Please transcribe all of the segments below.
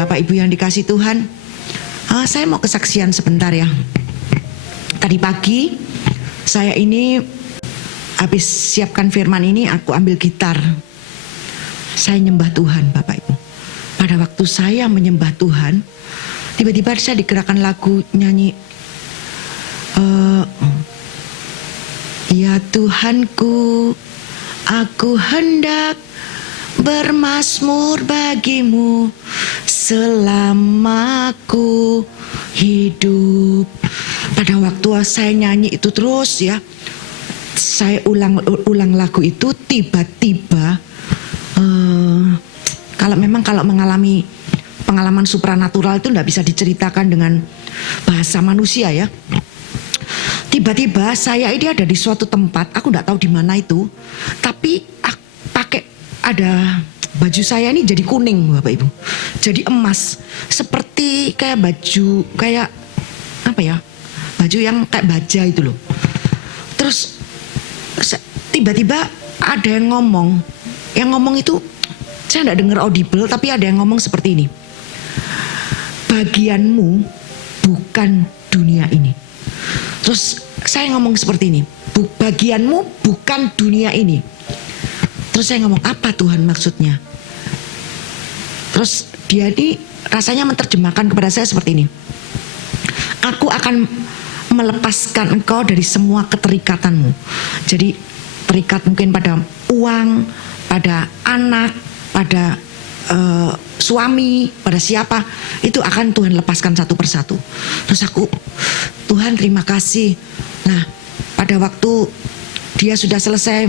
Bapak Ibu yang dikasih Tuhan, saya mau kesaksian sebentar ya. Tadi pagi saya ini habis siapkan firman ini, aku ambil gitar. Saya nyembah Tuhan Bapak Ibu. Pada waktu saya menyembah Tuhan, tiba-tiba saya digerakkan lagu nyanyi, ya Tuhanku, aku hendak bermazmur bagimu selama aku hidup. Pada waktu saya nyanyi itu terus ya, saya ulang lagu itu, tiba-tiba kalau mengalami pengalaman supranatural itu tidak bisa diceritakan dengan bahasa manusia ya. Tiba-tiba saya ini ada di suatu tempat, aku tidak tahu di mana itu, tapi pakai ada baju saya ini jadi kuning Bapak Ibu, jadi emas, seperti kayak baju kayak apa ya, baju yang kayak baja itu loh. Terus tiba-tiba ada yang ngomong itu saya tidak dengar audible, tapi ada yang ngomong seperti ini, bagianmu bukan dunia ini. Terus saya ngomong seperti ini, bagianmu bukan dunia ini. Terus saya ngomong, apa Tuhan maksudnya? Terus dia ini rasanya menerjemahkan kepada saya seperti ini, aku akan melepaskan engkau dari semua keterikatanmu. Jadi terikat mungkin pada uang, pada anak, pada suami, pada siapa, itu akan Tuhan lepaskan satu persatu. Terus aku, Tuhan terima kasih. Nah pada waktu dia sudah selesai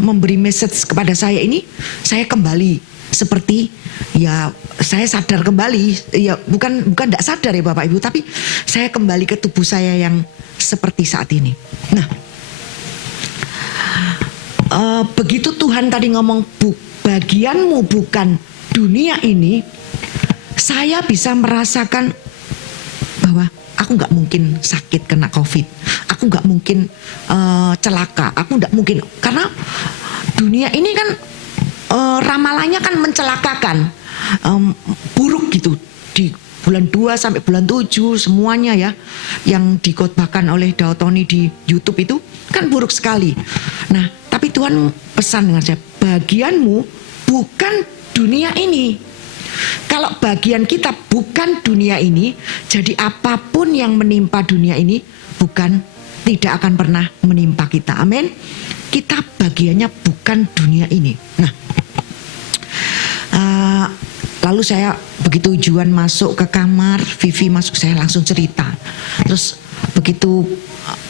memberi message kepada saya ini, saya kembali seperti ya, saya sadar kembali ya, bukan tidak sadar ya Bapak Ibu, tapi saya kembali ke tubuh saya yang seperti saat ini. Nah begitu Tuhan tadi ngomong bagianmu bukan dunia ini, saya bisa merasakan bahwa aku gak mungkin sakit kena COVID, aku gak mungkin celaka, aku gak mungkin, karena dunia ini kan ramalannya kan mencelakakan, buruk gitu. Di bulan 2 sampai bulan 7 semuanya ya, yang dikhotbahkan oleh Daotoni di YouTube itu kan buruk sekali. Nah tapi Tuhan pesan dengan saya, bagianmu bukan dunia ini. Kalau bagian kita bukan dunia ini, jadi apapun yang menimpa dunia ini tidak akan pernah menimpa kita. Amin. Kita bagiannya bukan dunia ini. Nah lalu saya begitu Juan masuk ke kamar, Vivi masuk, saya langsung cerita. Terus begitu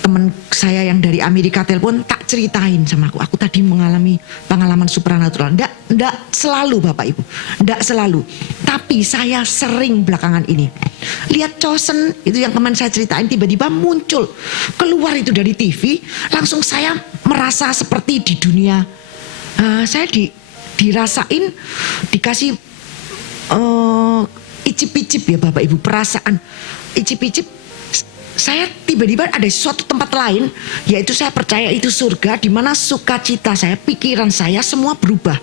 teman saya yang dari Amerika telepon, tak ceritain sama aku tadi mengalami pengalaman supranatural. Nggak selalu Bapak Ibu, nggak selalu. Tapi saya sering belakangan ini lihat Chosen itu yang kemarin saya ceritain, tiba-tiba muncul keluar itu dari TV, langsung saya merasa seperti di dunia. Saya dirasain, dikasih icip-icip ya Bapak Ibu, perasaan icip-icip. Saya tiba-tiba ada suatu tempat lain, yaitu saya percaya itu surga, di mana sukacita saya, pikiran saya semua berubah.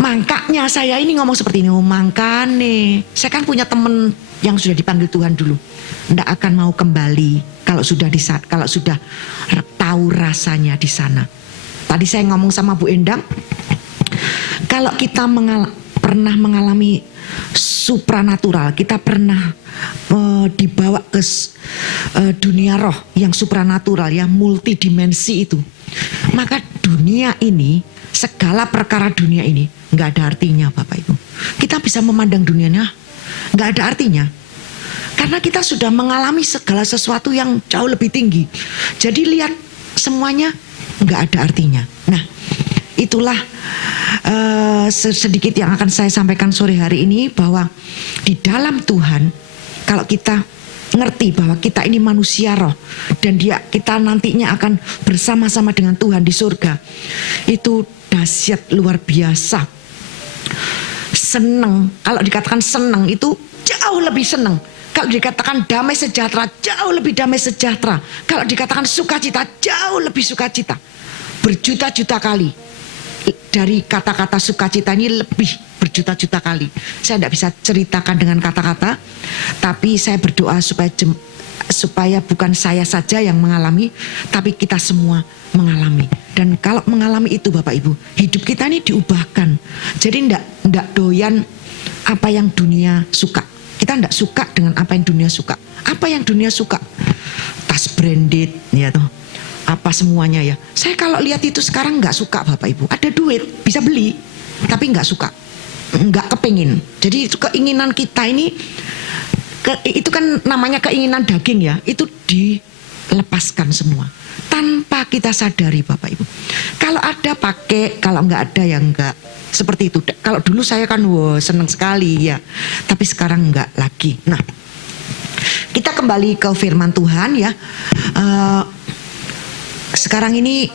Makanya saya ini ngomong seperti ini, makanya saya kan punya teman yang sudah dipanggil Tuhan dulu, nggak akan mau kembali kalau sudah tahu rasanya di sana. Tadi saya ngomong sama Bu Endang, kalau kita pernah mengalami supranatural, kita pernah dibawa ke dunia roh yang supranatural ya, multidimensi itu, maka dunia ini, segala perkara dunia ini nggak ada artinya Bapak Ibu. Kita bisa memandang dunianya nggak ada artinya, karena kita sudah mengalami segala sesuatu yang jauh lebih tinggi. Jadi lihat semuanya nggak ada artinya. Nah itulah sedikit yang akan saya sampaikan sore hari ini, bahwa di dalam Tuhan, kalau kita ngerti bahwa kita ini manusia roh dan kita nantinya akan bersama-sama dengan Tuhan di surga, itu dahsyat luar biasa. Senang, kalau dikatakan senang itu jauh lebih senang. Kalau dikatakan damai sejahtera, jauh lebih damai sejahtera. Kalau dikatakan sukacita, jauh lebih sukacita, berjuta-juta kali. dari kata-kata sukacita ini lebih berjuta-juta kali. Saya tidak bisa ceritakan dengan kata-kata, tapi saya berdoa supaya bukan saya saja yang mengalami, tapi kita semua mengalami. Dan kalau mengalami itu Bapak Ibu, hidup kita ini diubahkan. Jadi tidak doyan apa yang dunia suka. Kita tidak suka dengan apa yang dunia suka. Apa yang dunia suka? Tas branded, ya toh. Apa semuanya ya. Saya kalau lihat itu sekarang nggak suka Bapak Ibu. Ada duit, bisa beli, tapi nggak suka. Nggak kepingin. Jadi itu keinginan kita ini, itu kan namanya keinginan daging ya. Itu dilepaskan semua. Tanpa kita sadari Bapak Ibu. Kalau ada pakai, kalau nggak ada ya nggak. Seperti itu. Kalau dulu saya kan seneng sekali ya. Tapi sekarang nggak lagi. Nah, kita kembali ke firman Tuhan ya. Sekarang ini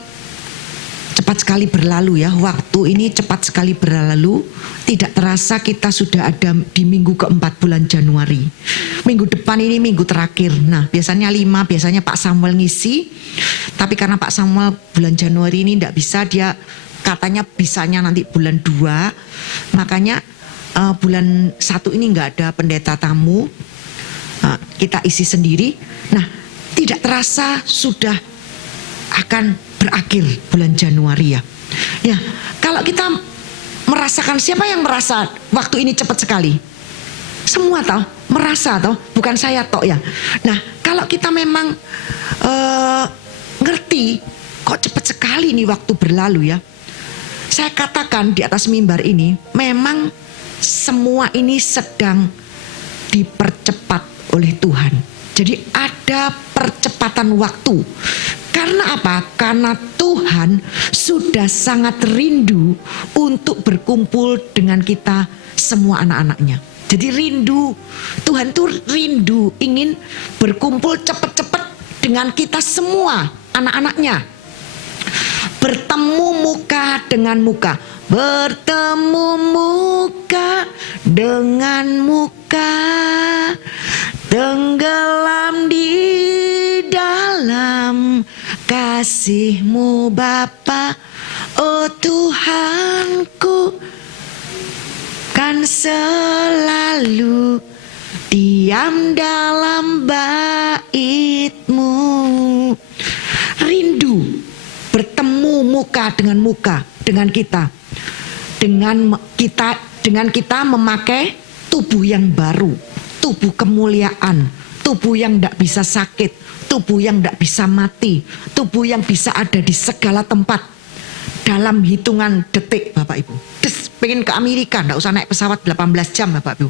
cepat sekali berlalu ya. Waktu ini cepat sekali berlalu. Tidak terasa kita sudah ada di minggu keempat bulan Januari. Minggu depan ini minggu terakhir. Nah biasanya 5, biasanya Pak Samuel ngisi. Tapi karena Pak Samuel bulan Januari ini tidak bisa, dia katanya bisanya nanti bulan 2. Makanya bulan 1 ini nggak ada pendeta tamu. Kita isi sendiri. Nah tidak terasa sudah akan berakhir bulan Januari ya. Ya, kalau kita merasakan, siapa yang merasa waktu ini cepat sekali? Semua toh, merasa toh, bukan saya toh ya. Nah, kalau kita memang ngerti kok cepat sekali nih waktu berlalu ya. Saya katakan di atas mimbar ini, memang semua ini sedang dipercepat oleh Tuhan. Jadi ada percepatan waktu. Karena apa? Karena Tuhan sudah sangat rindu untuk berkumpul dengan kita semua anak-anaknya. Jadi rindu, Tuhan tuh rindu ingin berkumpul cepat-cepat dengan kita semua anak-anaknya. Bertemu muka dengan muka. Bertemu muka dengan muka. Tenggelam di dalam kasih-Mu Bapa, oh Tuhanku, kan selalu diam dalam bait-Mu. Rindu bertemu muka dengan kita, dengan kita memakai tubuh yang baru, tubuh kemuliaan, tubuh yang tidak bisa sakit, tubuh yang tidak bisa mati, tubuh yang bisa ada di segala tempat dalam hitungan detik Bapak Ibu. Terus pengen ke Amerika, tidak usah naik pesawat 18 jam Bapak Ibu,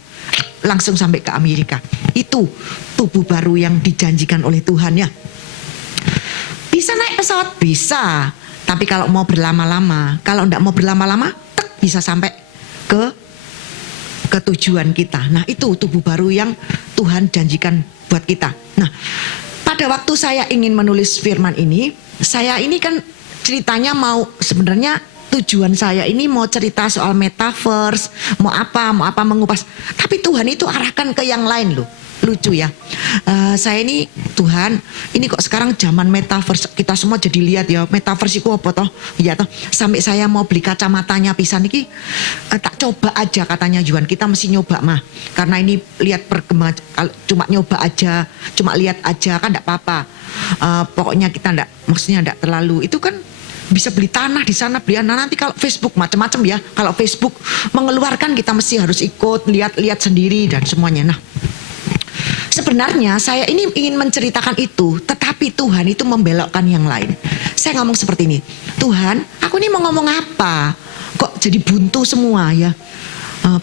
langsung sampai ke Amerika. Itu tubuh baru yang dijanjikan oleh Tuhan ya. Bisa naik pesawat? Bisa. Tapi kalau mau berlama-lama, kalau tidak mau berlama-lama, bisa sampai ke tujuan kita. Nah itu tubuh baru yang Tuhan janjikan buat kita. Nah pada waktu saya ingin menulis firman ini, saya ini kan ceritanya mau, sebenarnya tujuan saya ini mau cerita soal metaverse, mau apa mengupas. Tapi Tuhan itu arahkan ke yang lain loh. Lucu ya. Saya ini Tuhan, ini kok sekarang zaman metaverse, kita semua jadi lihat ya metaverse itu apa toh? Ya toh. Sampai saya mau beli kacamatanya pisan iki, tak coba aja katanya Yuan, kita mesti nyoba mah. Karena ini lihat perkembangan, cuma nyoba aja, cuma lihat aja kan enggak apa-apa. Pokoknya kita maksudnya enggak terlalu, itu kan bisa beli tanah di sana, beli nanti kalau Facebook macam-macam ya. Kalau Facebook mengeluarkan, kita mesti harus ikut lihat-lihat sendiri dan semuanya. Nah, sebenarnya saya ini ingin menceritakan itu, tetapi Tuhan itu membelokkan yang lain. Saya ngomong seperti ini, Tuhan, aku ini mau ngomong apa? Kok jadi buntu semua ya?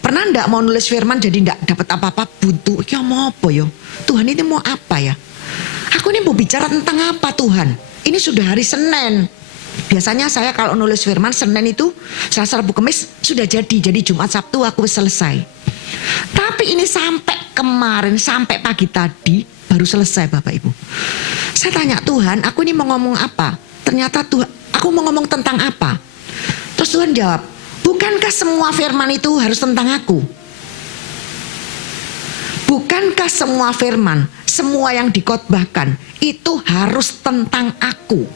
Pernah ndak mau nulis firman jadi ndak dapat apa-apa, buntu? Ya mau apa ya? Tuhan ini mau apa ya? Aku ini mau bicara tentang apa Tuhan? Ini sudah hari Senin. Biasanya saya kalau nulis firman Senin itu, Selasa, Rabu, Kamis sudah jadi Jumat, Sabtu aku selesai. Tapi ini sampai kemarin, sampai pagi tadi baru selesai Bapak Ibu. Saya tanya Tuhan, aku ini mau ngomong apa? Ternyata Tuhan, aku mau ngomong tentang apa? Terus Tuhan jawab, bukankah semua firman itu harus tentang aku? Bukankah semua firman, semua yang dikhotbahkan itu harus tentang aku?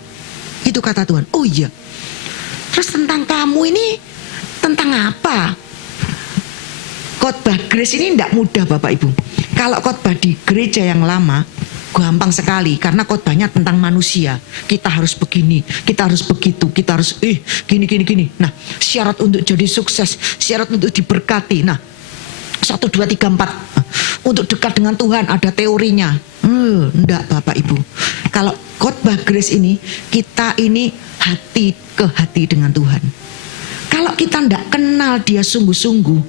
Itu kata Tuhan. Oh iya, Terus tentang kamu ini tentang apa? Khotbah grace ini tidak mudah Bapak Ibu. Kalau khotbah di gereja yang lama gampang sekali karena khotbahnya tentang manusia. Kita harus begini, kita harus begitu, kita harus gini. Nah, syarat untuk jadi sukses, syarat untuk diberkati. Nah, 1, 2, 3, 4. Untuk dekat dengan Tuhan ada teorinya. Enggak Bapak Ibu. Kalau khotbah grace ini, kita ini hati ke hati dengan Tuhan. Kalau kita enggak kenal dia sungguh-sungguh,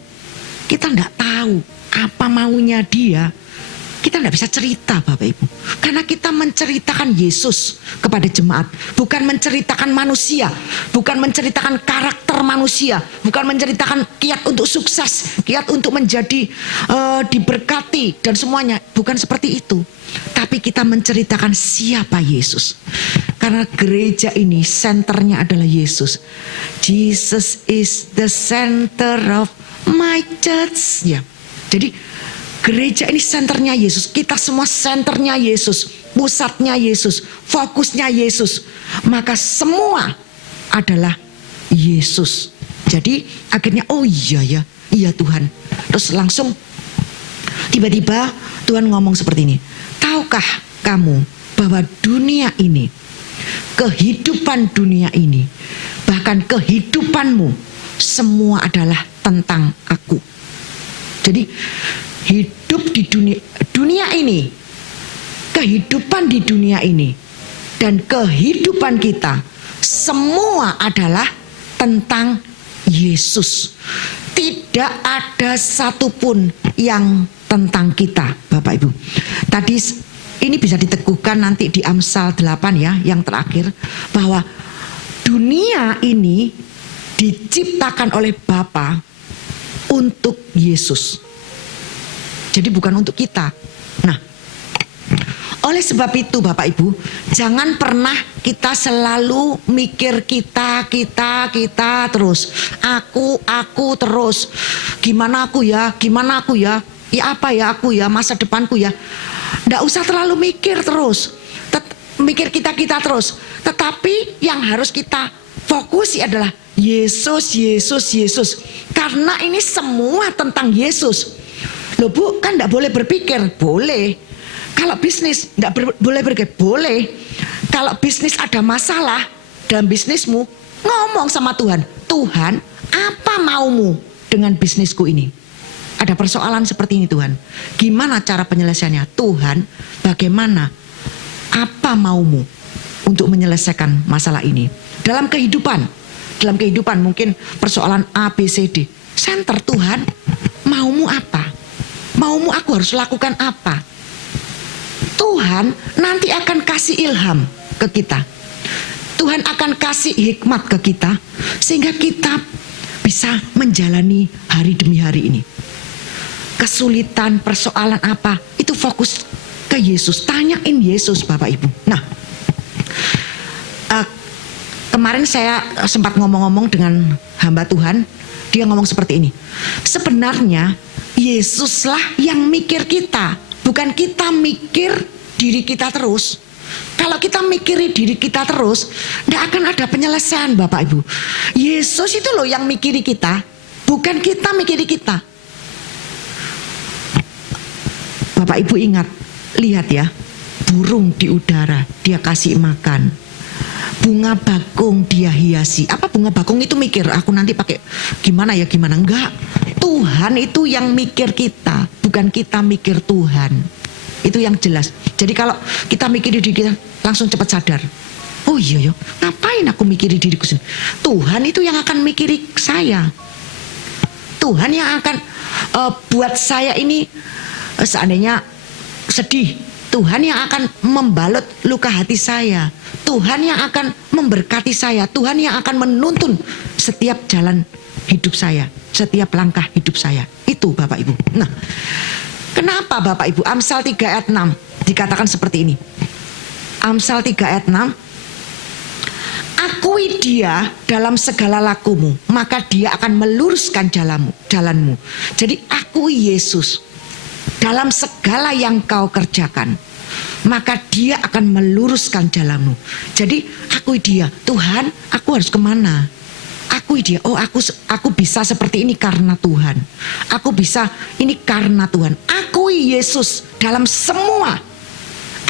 kita enggak tahu apa maunya dia, kita enggak bisa cerita Bapak Ibu. Karena kita menceritakan Yesus kepada jemaat, bukan menceritakan manusia, bukan menceritakan karakter manusia, bukan menceritakan kiat untuk sukses, kiat untuk menjadi diberkati dan semuanya, bukan seperti itu. Tapi kita menceritakan siapa Yesus. Karena gereja ini senternya adalah Yesus. Jesus is the center of my church. Ya. Jadi gereja ini senternya Yesus. Kita semua senternya Yesus. Pusatnya Yesus. Fokusnya Yesus. Maka semua adalah Yesus. Jadi akhirnya iya Tuhan. Terus langsung tiba-tiba Tuhan ngomong seperti ini. Tahukah kamu bahwa dunia ini, kehidupan dunia ini, bahkan kehidupanmu semua adalah tentang aku. Jadi hidup di dunia ini, kehidupan di dunia ini, dan kehidupan kita semua adalah tentang Yesus. Tidak ada satupun yang tentang kita, Bapak Ibu. Tadi ini bisa diteguhkan nanti di Amsal 8 ya, yang terakhir, bahwa dunia ini diciptakan oleh Bapa untuk Yesus. Jadi bukan untuk kita. Nah, oleh sebab itu Bapak Ibu, jangan pernah kita selalu mikir kita terus. Aku terus. Gimana aku ya? Ya apa ya aku ya? Masa depanku ya? Nggak usah terlalu mikir terus. Mikir kita terus. Tetapi yang harus kita fokusi adalah Yesus. Karena ini semua tentang Yesus. Loh Bu, kan nggak boleh berpikir? Boleh. Kalau bisnis nggak boleh berpikir? Boleh. Kalau bisnis ada masalah dalam bisnismu, ngomong sama Tuhan. Tuhan, apa maumu dengan bisnisku ini? Ada persoalan seperti ini Tuhan. Gimana cara penyelesaiannya? Tuhan, bagaimana? Apa maumu untuk menyelesaikan masalah ini? Dalam kehidupan mungkin persoalan A, B, C, D. Center Tuhan, maumu apa? Maumu aku harus lakukan apa? Tuhan nanti akan kasih ilham ke kita. Tuhan akan kasih hikmat ke kita sehingga kita bisa menjalani hari demi hari ini. Kesulitan, persoalan apa, itu fokus ke Yesus. Tanyain Yesus Bapak Ibu. Nah, kemarin saya sempat ngomong-ngomong dengan hamba Tuhan. Dia ngomong seperti ini. Sebenarnya Yesuslah yang mikir kita, bukan kita mikir diri kita terus. Kalau kita mikirin diri kita terus, tidak akan ada penyelesaian Bapak Ibu. Yesus itu loh yang mikiri kita, bukan kita mikiri kita. Bapak Ibu ingat, lihat ya, burung di udara dia kasih makan, bunga bakung dia hiasi. Apa bunga bakung itu mikir, aku nanti pakai gimana. Enggak, Tuhan itu yang mikir kita, bukan kita mikir Tuhan. Itu yang jelas. Jadi kalau kita mikirin diri kita, langsung cepat sadar. Oh iya, ngapain aku mikirin diriku sendiri? Tuhan itu yang akan mikiri saya. Tuhan yang akan buat saya ini seandainya sedih. Tuhan yang akan membalut luka hati saya. Tuhan yang akan memberkati saya. Tuhan yang akan menuntun setiap jalan hidup saya, setiap langkah hidup saya. Itu Bapak Ibu. Nah, kenapa Bapak Ibu Amsal 3 ayat 6 dikatakan seperti ini? Amsal 3 ayat 6, akui dia dalam segala lakumu, maka dia akan meluruskan jalanmu. Jadi akui Yesus dalam segala yang kau kerjakan, maka dia akan meluruskan jalanmu. Jadi akui dia. Tuhan, aku harus kemana? Akui dia, oh aku bisa seperti ini karena Tuhan. Aku bisa ini karena Tuhan. Akui Yesus dalam semua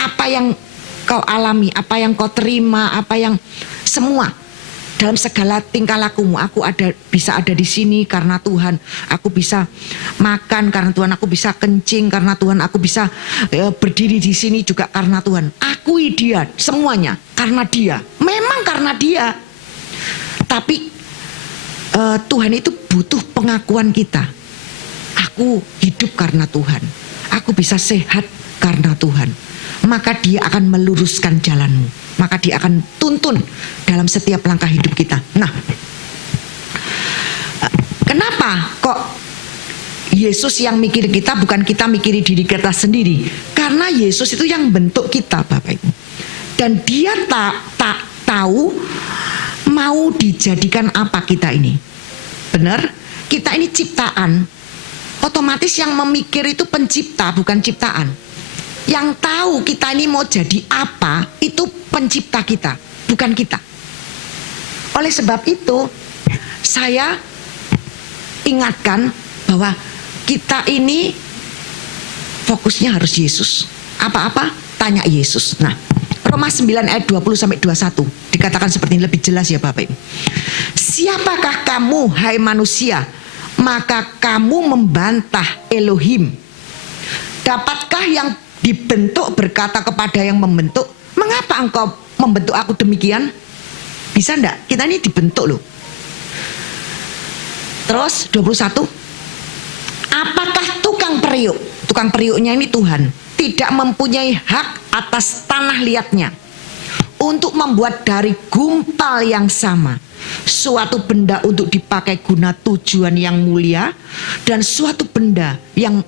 apa yang kau alami, apa yang kau terima, apa yang semua. Dalam segala tingkah lakumu, aku bisa ada di sini karena Tuhan. Aku bisa makan karena Tuhan. Aku bisa kencing karena Tuhan. Aku bisa berdiri di sini juga karena Tuhan. Akui dia semuanya karena dia. Memang karena dia. Tapi Tuhan itu butuh pengakuan kita. Aku hidup karena Tuhan. Aku bisa sehat karena Tuhan. Maka dia akan meluruskan jalanmu. Maka dia akan tuntun dalam setiap langkah hidup kita. Nah, kenapa kok Yesus yang mikir kita, bukan kita mikiri diri kita sendiri? Karena Yesus itu yang bentuk kita, Bapak Ibu. Dan dia tak tahu mau dijadikan apa kita ini. Benar? Kita ini ciptaan. Otomatis yang memikir itu pencipta, bukan ciptaan. Yang tahu kita ini mau jadi apa, itu pencipta kita, bukan kita. Oleh sebab itu, saya ingatkan bahwa kita ini fokusnya harus Yesus. Apa-apa, tanya Yesus. Nah, Roma 9 ayat 20-21 dikatakan seperti ini, lebih jelas ya Bapak Ibu. Siapakah kamu, hai manusia, maka kamu membantah Elohim? Dapatkah yang dibentuk berkata kepada yang membentuk, mengapa engkau membentuk aku demikian? Bisa enggak? Kita ini dibentuk loh. Terus 21, apakah tukang periuknya ini Tuhan, tidak mempunyai hak atas tanah liatnya untuk membuat dari gumpal yang sama suatu benda untuk dipakai guna tujuan yang mulia, dan suatu benda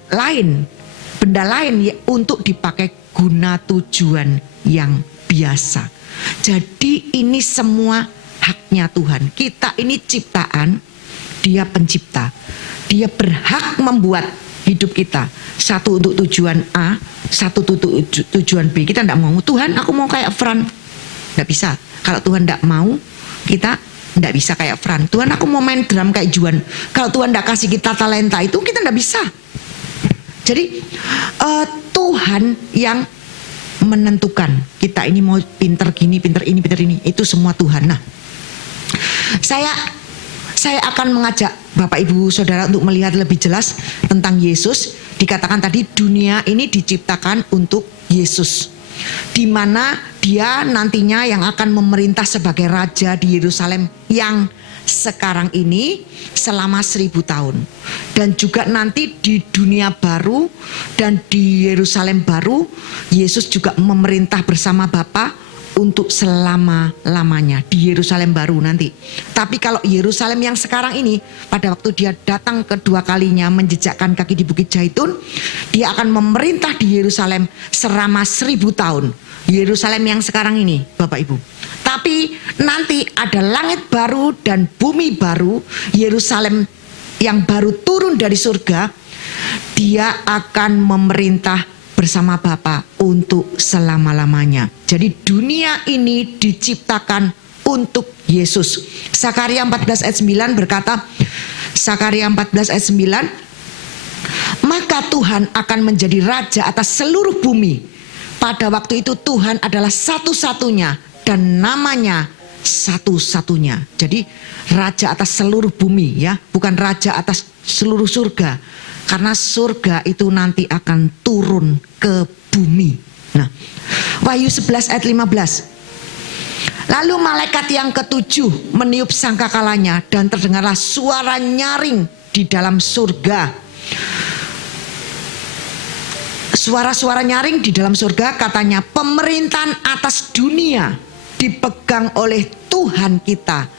lain untuk dipakai guna tujuan yang biasa. Jadi ini semua haknya Tuhan. Kita ini ciptaan, dia pencipta. Dia berhak membuat hidup kita. Satu untuk tujuan A, satu untuk tujuan B. Kita tidak mau, Tuhan aku mau kayak Fran. Tidak bisa. Kalau Tuhan tidak mau, kita tidak bisa kayak Fran. Tuhan aku mau main drum kayak Juan. Kalau Tuhan tidak kasih kita talenta itu, kita tidak bisa. Jadi Tuhan yang menentukan kita ini mau pinter gini, pinter ini, itu semua Tuhan. Nah, saya akan mengajak Bapak Ibu Saudara untuk melihat lebih jelas tentang Yesus. Dikatakan tadi dunia ini diciptakan untuk Yesus, di mana dia nantinya yang akan memerintah sebagai raja di Yerusalem yang sekarang ini selama 1000 tahun. Dan juga nanti di dunia baru dan di Yerusalem baru, Yesus juga memerintah bersama Bapa untuk selama-lamanya di Yerusalem baru nanti. Tapi kalau Yerusalem yang sekarang ini, pada waktu dia datang kedua kalinya menjejakkan kaki di Bukit Zaitun, dia akan memerintah di Yerusalem selama 1000 tahun. Yerusalem yang sekarang ini, Bapak Ibu. Tapi nanti ada langit baru dan bumi baru, Yerusalem yang baru turun dari surga, dia akan memerintah bersama Bapa untuk selama-lamanya. Jadi dunia ini diciptakan untuk Yesus. Sakaria 14 ayat 9 berkata, Sakaria 14 ayat 9, maka Tuhan akan menjadi raja atas seluruh bumi. Pada waktu itu Tuhan adalah satu-satunya dan namanya satu-satunya. Jadi raja atas seluruh bumi ya, bukan raja atas seluruh surga. Karena surga itu nanti akan turun ke bumi. Nah, Wahyu 11 ayat 15. Lalu malaikat yang ketujuh meniup sangkakalanya dan terdengarlah suara nyaring di dalam surga. Suara-suara nyaring di dalam surga, katanya pemerintahan atas dunia dipegang oleh Tuhan kita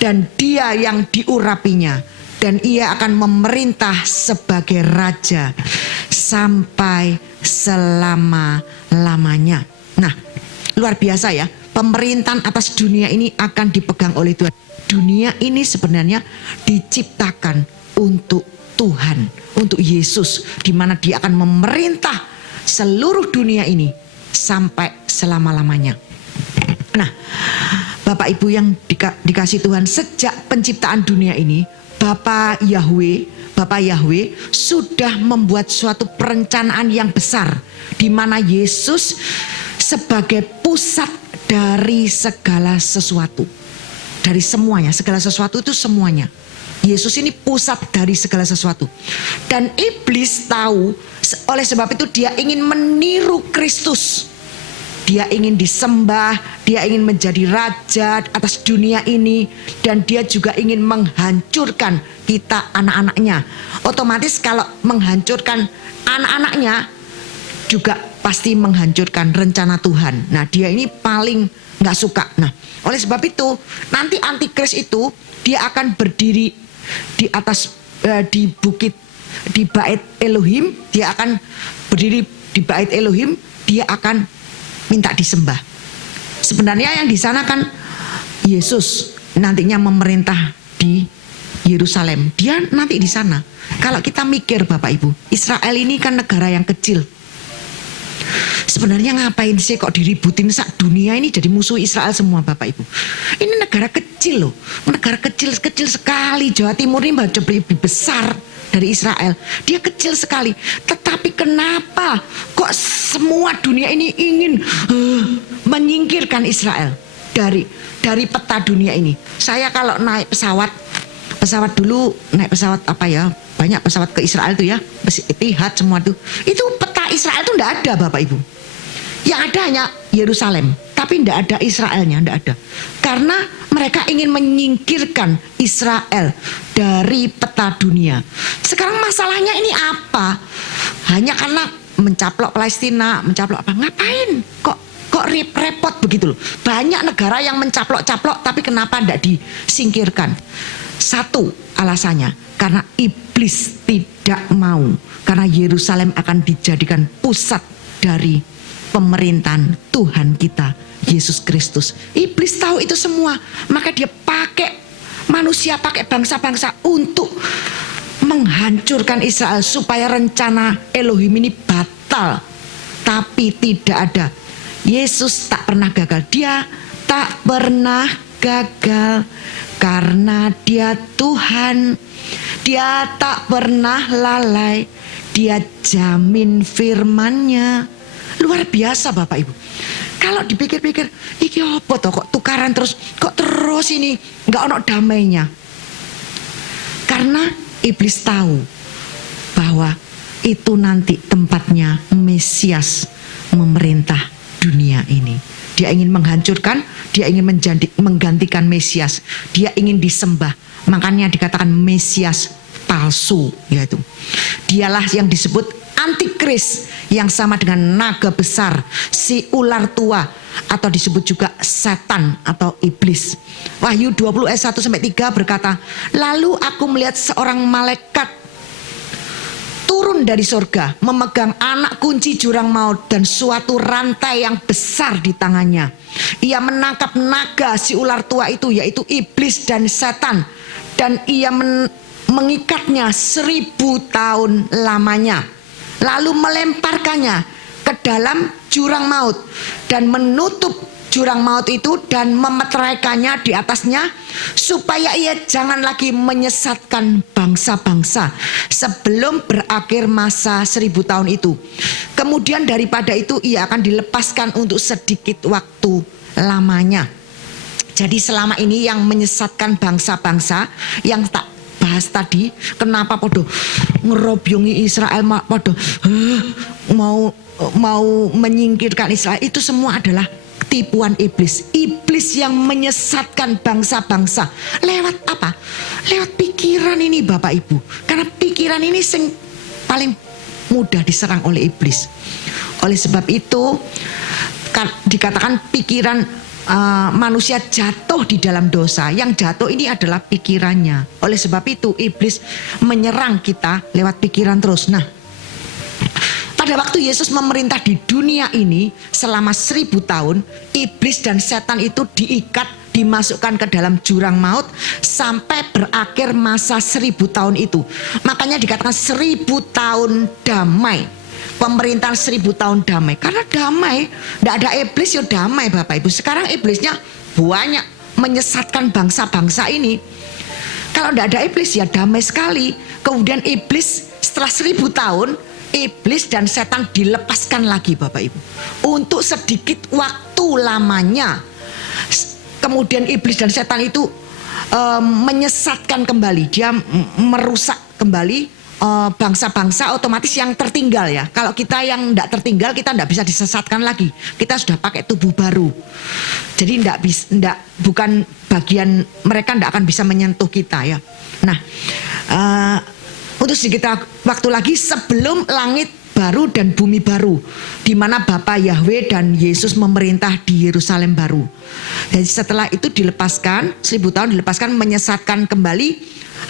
dan dia yang diurapinya, dan ia akan memerintah sebagai raja sampai selama-lamanya. Nah, luar biasa ya, pemerintahan atas dunia ini akan dipegang oleh Tuhan. Dunia ini sebenarnya diciptakan untuk Tuhan, untuk Yesus, di mana dia akan memerintah seluruh dunia ini sampai selama-lamanya. Nah, Bapak Ibu yang dikasih Tuhan, sejak penciptaan dunia ini, Bapak Yahweh sudah membuat suatu perencanaan yang besar, di mana Yesus sebagai pusat dari segala sesuatu. Dari semuanya, segala sesuatu itu semuanya. Yesus ini pusat dari segala sesuatu. Dan iblis tahu, oleh sebab itu dia ingin meniru Kristus. Dia ingin disembah, dia ingin menjadi raja atas dunia ini. Dan dia juga ingin menghancurkan kita anak-anaknya. Otomatis kalau menghancurkan anak-anaknya, juga pasti menghancurkan rencana Tuhan. Nah, dia ini paling gak suka. Nah, oleh sebab itu, nanti antikris itu dia akan berdiri di atas di bukit, di bait Elohim. Dia akan berdiri di bait Elohim, dia akan minta disembah. Sebenarnya yang di sana kan Yesus nantinya memerintah di Yerusalem. Dia nanti di sana. Kalau kita mikir Bapak Ibu, Israel ini kan negara yang kecil. Sebenarnya ngapain sih kok diributin sak dunia ini jadi musuh Israel semua Bapak Ibu. Ini negara kecil loh. Negara kecil sekali. Jawa Timur ini lebih besar dari Israel. Dia kecil sekali. Tetapi kenapa kok semua dunia ini ingin menyingkirkan Israel dari peta dunia ini. Saya kalau naik pesawat dulu, naik pesawat apa ya, banyak pesawat ke Israel tuh ya, Etihad semua tuh. Itu peta Israel tuh enggak ada Bapak Ibu. Yang ada hanya Yerusalem, tapi enggak ada Israelnya, enggak ada. Karena mereka ingin menyingkirkan Israel dari peta dunia. Sekarang masalahnya ini apa? Hanya karena mencaplok Palestina, mencaplok apa? Ngapain? Kok repot begitu loh. Banyak negara yang mencaplok-caplok, tapi kenapa enggak disingkirkan? Satu alasannya, karena iblis tidak mau. Karena Yerusalem akan dijadikan pusat dari pemerintahan Tuhan kita, Yesus Kristus. Iblis tahu itu semua. Maka dia pakai manusia, pakai bangsa-bangsa untuk menghancurkan Israel. Supaya rencana Elohim ini batal. Tapi tidak ada. Yesus tak pernah gagal. Dia tak pernah gagal. Karena dia Tuhan. Dia tak pernah lalai. Dia jamin firman-Nya. Luar biasa Bapak Ibu. Kalau dipikir-pikir, iki apa toh kok tukaran terus, kok terus ini nggak ono damainya. Karena iblis tahu bahwa itu nanti tempatnya Mesias memerintah dunia ini. Dia ingin menghancurkan, dia ingin menggantikan Mesias. Dia ingin disembah. Makanya dikatakan Mesias palsu, yaitu. Dialah yang disebut antikris, yang sama dengan naga besar, si ular tua, atau disebut juga setan atau iblis. Wahyu 20 ayat 1-3 berkata, lalu aku melihat seorang malaikat turun dari surga, memegang anak kunci jurang maut dan suatu rantai yang besar di tangannya. Ia menangkap naga si ular tua itu, yaitu iblis dan setan, dan ia mengikatnya 1000 tahun lamanya. Lalu melemparkannya ke dalam jurang maut dan menutup jurang maut itu dan memeteraikannya di atasnya, supaya ia jangan lagi menyesatkan bangsa-bangsa sebelum berakhir masa 1000 tahun itu. Kemudian daripada itu ia akan dilepaskan untuk sedikit waktu lamanya. Jadi selama ini yang menyesatkan bangsa-bangsa yang tak bahas tadi, kenapa podo ngerobyongi Israel, podo mau menyingkirkan Israel, itu semua adalah tipuan iblis. Iblis yang menyesatkan bangsa-bangsa lewat apa? Lewat pikiran ini Bapak Ibu. Karena pikiran ini yang paling mudah diserang oleh iblis. Oleh sebab itu dikatakan pikiran manusia jatuh di dalam dosa. Yang jatuh ini adalah pikirannya. Oleh sebab itu iblis menyerang kita lewat pikiran terus. Nah, pada waktu Yesus memerintah di dunia ini selama 1000 tahun, iblis dan setan itu diikat, dimasukkan ke dalam jurang maut sampai berakhir masa 1000 tahun itu. Makanya dikatakan 1000 tahun damai. Pemerintahan 1000 tahun damai. Karena damai, tidak ada iblis ya damai Bapak Ibu. Sekarang iblisnya banyak, menyesatkan bangsa-bangsa ini. Kalau tidak ada iblis ya damai sekali. Kemudian iblis setelah 1000 tahun, iblis dan setan dilepaskan lagi Bapak Ibu. Untuk sedikit waktu lamanya. Kemudian iblis dan setan itu menyesatkan kembali. Dia merusak kembali bangsa-bangsa otomatis yang tertinggal ya. Kalau kita yang tidak tertinggal, kita tidak bisa disesatkan lagi. Kita sudah pakai tubuh baru. Jadi bukan bagian mereka tidak akan bisa menyentuh kita ya. Nah, untuk sedikit waktu lagi sebelum langit baru dan bumi baru, di mana Bapa Yahweh dan Yesus memerintah di Yerusalem baru. Dan setelah itu dilepaskan, 1000 tahun dilepaskan, menyesatkan kembali.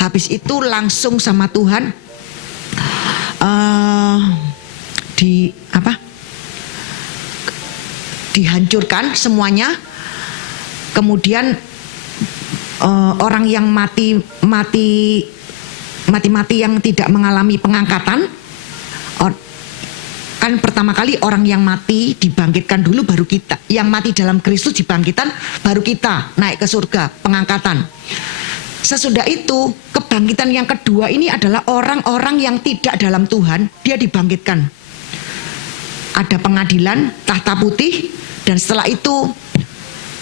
Habis itu langsung sama Tuhan dihancurkan semuanya. Kemudian orang yang mati yang tidak mengalami pengangkatan, kan pertama kali orang yang mati dibangkitkan dulu, baru kita yang mati dalam Kristus dibangkitkan, baru kita naik ke surga, pengangkatan. Sesudah itu kebangkitan yang kedua ini adalah orang-orang yang tidak dalam Tuhan, dia dibangkitkan. Ada pengadilan, tahta putih, dan setelah itu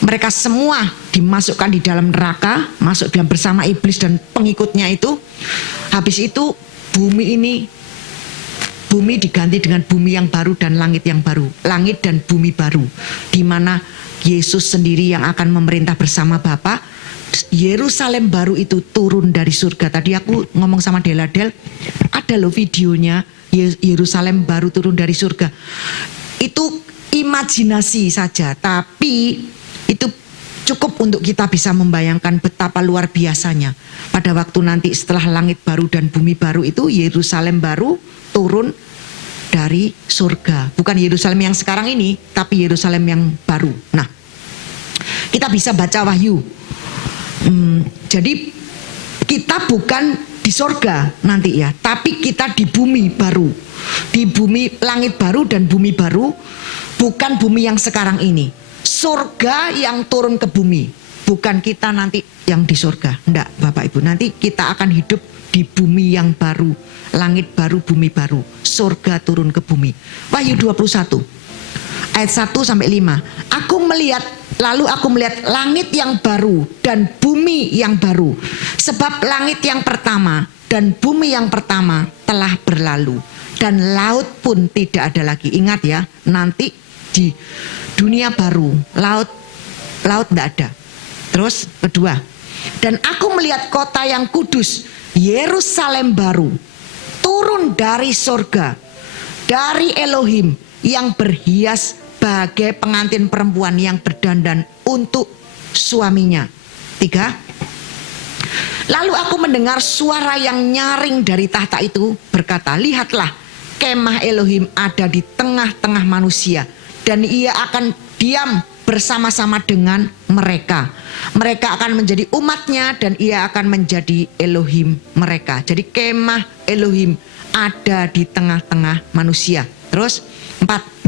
mereka semua dimasukkan di dalam neraka, masuk dalam bersama iblis dan pengikutnya itu. Habis itu bumi diganti dengan bumi yang baru dan langit yang baru, langit dan bumi baru, di mana Yesus sendiri yang akan memerintah bersama Bapa. Yerusalem baru itu turun dari surga. Tadi aku ngomong sama Deladel, ada loh videonya Yerusalem baru turun dari surga. Itu imajinasi saja, tapi itu cukup untuk kita bisa membayangkan betapa luar biasanya. Pada waktu nanti setelah langit baru dan bumi baru itu, Yerusalem baru turun dari surga. Bukan Yerusalem yang sekarang ini, tapi Yerusalem yang baru. Nah, kita bisa baca Wahyu. Jadi kita bukan di surga nanti ya, tapi kita di bumi baru, di bumi langit baru dan bumi baru, bukan bumi yang sekarang ini. Surga yang turun ke bumi, bukan kita nanti yang di surga. Enggak Bapak Ibu, nanti kita akan hidup di bumi yang baru, langit baru, bumi baru, surga turun ke bumi. Wahyu 21 ayat 1 sampai 5. Lalu aku melihat langit yang baru dan bumi yang baru, sebab langit yang pertama dan bumi yang pertama telah berlalu, dan laut pun tidak ada lagi. Ingat ya, nanti di dunia baru laut tidak ada. Terus kedua, dan aku melihat kota yang kudus, Yerusalem baru, turun dari surga, dari Elohim, yang berhias bagai pengantin perempuan yang berdandan untuk suaminya. 3. Lalu aku mendengar suara yang nyaring dari tahta itu berkata, lihatlah, kemah Elohim ada di tengah-tengah manusia, dan ia akan diam bersama-sama dengan mereka. Mereka akan menjadi umatnya, dan ia akan menjadi Elohim mereka. Jadi kemah Elohim ada di tengah-tengah manusia. Terus 4.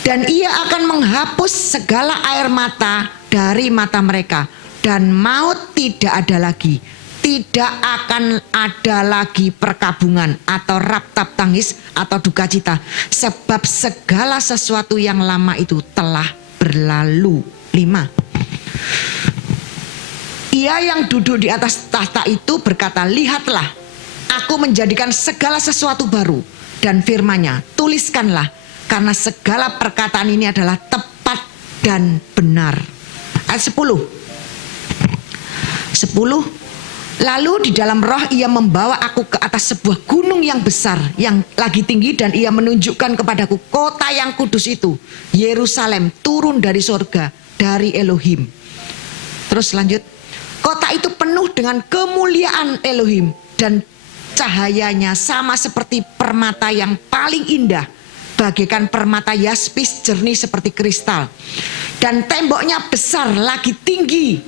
Dan ia akan menghapus segala air mata dari mata mereka, dan maut tidak ada lagi. Tidak akan ada lagi perkabungan atau ratap tangis atau duka cita, sebab segala sesuatu yang lama itu telah berlalu. 5. Ia yang duduk di atas tahta itu berkata, lihatlah, aku menjadikan segala sesuatu baru, dan firman-Nya, tuliskanlah, karena segala perkataan ini adalah tepat dan benar. Ayat 10. Lalu di dalam roh ia membawa aku ke atas sebuah gunung yang besar, yang lagi tinggi, dan ia menunjukkan kepadaku kota yang kudus itu, Yerusalem, turun dari surga, dari Elohim. Terus lanjut. Kota itu penuh dengan kemuliaan Elohim, dan cahayanya sama seperti permata yang paling indah, bagaikan permata yaspis jernih seperti kristal. Dan temboknya besar lagi tinggi,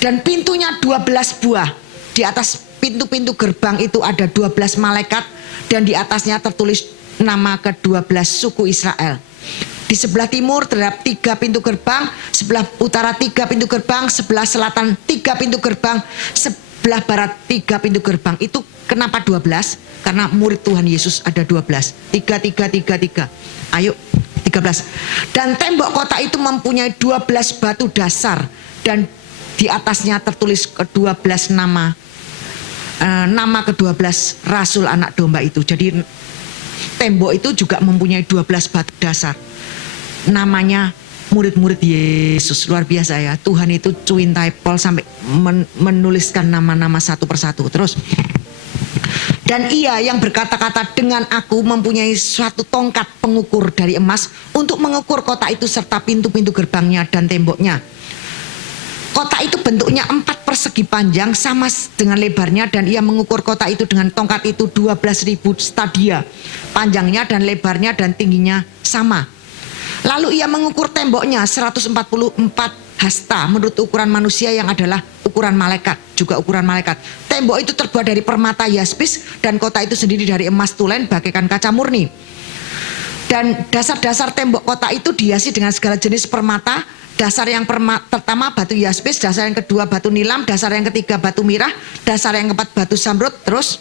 dan pintunya 12 buah. Di atas pintu-pintu gerbang itu ada 12 malaikat, dan di atasnya tertulis nama ke-12 suku Israel. Di sebelah timur terdapat 3 pintu gerbang, sebelah utara 3 pintu gerbang, sebelah selatan 3 pintu gerbang, sebelah barat 3 pintu gerbang. Itu kenapa 12? Karena murid Tuhan Yesus ada 12. 3, 3, 3, 3. Ayo 13. Dan tembok kota itu mempunyai 12 batu dasar, dan di atasnya tertulis ke-12 nama ke-12 rasul anak domba itu. Jadi tembok itu juga mempunyai 12 batu dasar. Namanya murid-murid Yesus. Luar biasa ya. Tuhan itu cuintai Paul sampai menuliskan nama-nama satu persatu. Terus, dan ia yang berkata-kata dengan aku mempunyai suatu tongkat pengukur dari emas untuk mengukur kota itu serta pintu-pintu gerbangnya dan temboknya. Kota itu bentuknya 4 persegi panjang sama dengan lebarnya, dan ia mengukur kota itu dengan tongkat itu 12.000 stadia. Panjangnya dan lebarnya dan tingginya sama. Lalu ia mengukur temboknya 144 hasta menurut ukuran manusia yang adalah ukuran malaikat, juga ukuran malaikat. Tembok itu terbuat dari permata yaspis, dan kota itu sendiri dari emas tulen bagaikan kaca murni. Dan dasar-dasar tembok kota itu dihiasi dengan segala jenis permata. Dasar yang pertama batu yaspis, dasar yang kedua batu nilam, dasar yang ketiga batu mirah, dasar yang keempat batu samrud, terus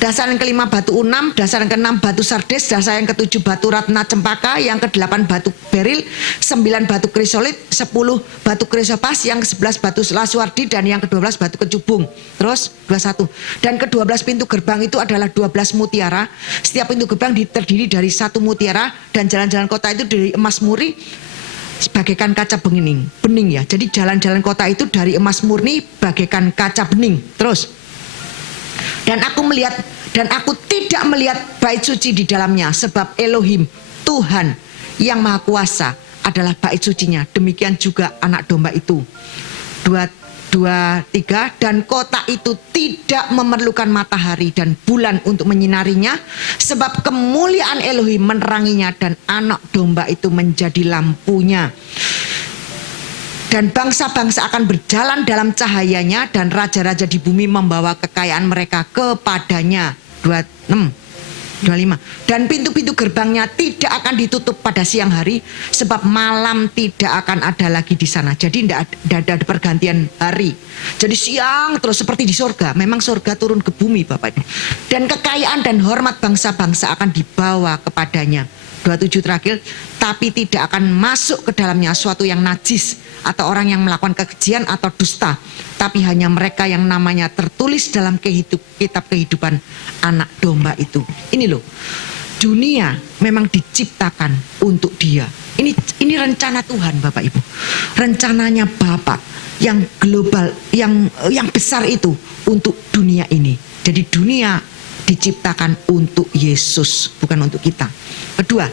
dasar yang kelima batu unam, dasar yang keenam batu sardes, dasar yang ketujuh batu ratna cempaka, yang kedelapan batu beril, 9 batu krisolit, 10 batu krisopas, yang ke-11 batu lasuardi, dan yang ke-12 batu kecubung. Terus 21. Dan ke-12 pintu gerbang itu adalah 12 mutiara. Setiap pintu gerbang terdiri dari 1 mutiara, dan jalan-jalan kota itu dari emas murni bagaikan kaca bening ya. Jadi jalan-jalan kota itu dari emas murni bagaikan kaca bening. Terus, dan aku melihat, dan aku tidak melihat bait suci di dalamnya, sebab Elohim Tuhan yang Maha Kuasa adalah bait sucinya. Demikian juga anak domba itu. 2:3. Dan kota itu tidak memerlukan matahari dan bulan untuk menyinarinya, sebab kemuliaan Elohim meneranginya, dan anak domba itu menjadi lampunya. Dan bangsa-bangsa akan berjalan dalam cahayanya, dan raja-raja di bumi membawa kekayaan mereka kepadanya. 25. Dan pintu-pintu gerbangnya tidak akan ditutup pada siang hari, sebab malam tidak akan ada lagi di sana. Jadi tidak ada pergantian hari. Jadi siang terus seperti di surga. Memang surga turun ke bumi Bapak Ibu. Dan kekayaan dan hormat bangsa-bangsa akan dibawa kepadanya. 27 terakhir. Tapi tidak akan masuk ke dalamnya suatu yang najis, atau orang yang melakukan kekejian atau dusta, tapi hanya mereka yang namanya tertulis dalam kitab kehidupan anak domba itu. Ini loh, dunia memang diciptakan untuk dia. Ini rencana Tuhan Bapak Ibu. Rencananya Bapak yang global, yang besar itu untuk dunia ini. Jadi dunia diciptakan untuk Yesus, bukan untuk kita. Kedua,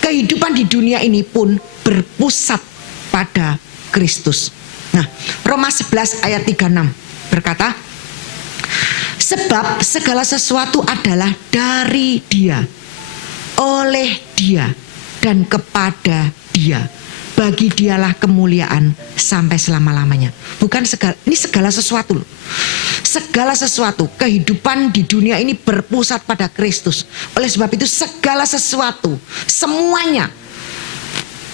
kehidupan di dunia ini pun berpusat pada Kristus. Nah, Roma 11 ayat 36 berkata, sebab segala sesuatu adalah dari Dia, oleh Dia, dan kepada Dia. Bagi Dialah kemuliaan sampai selama-lamanya. Bukan segala, ini segala sesuatu loh. Segala sesuatu, kehidupan di dunia ini berpusat pada Kristus. Oleh sebab itu segala sesuatu, semuanya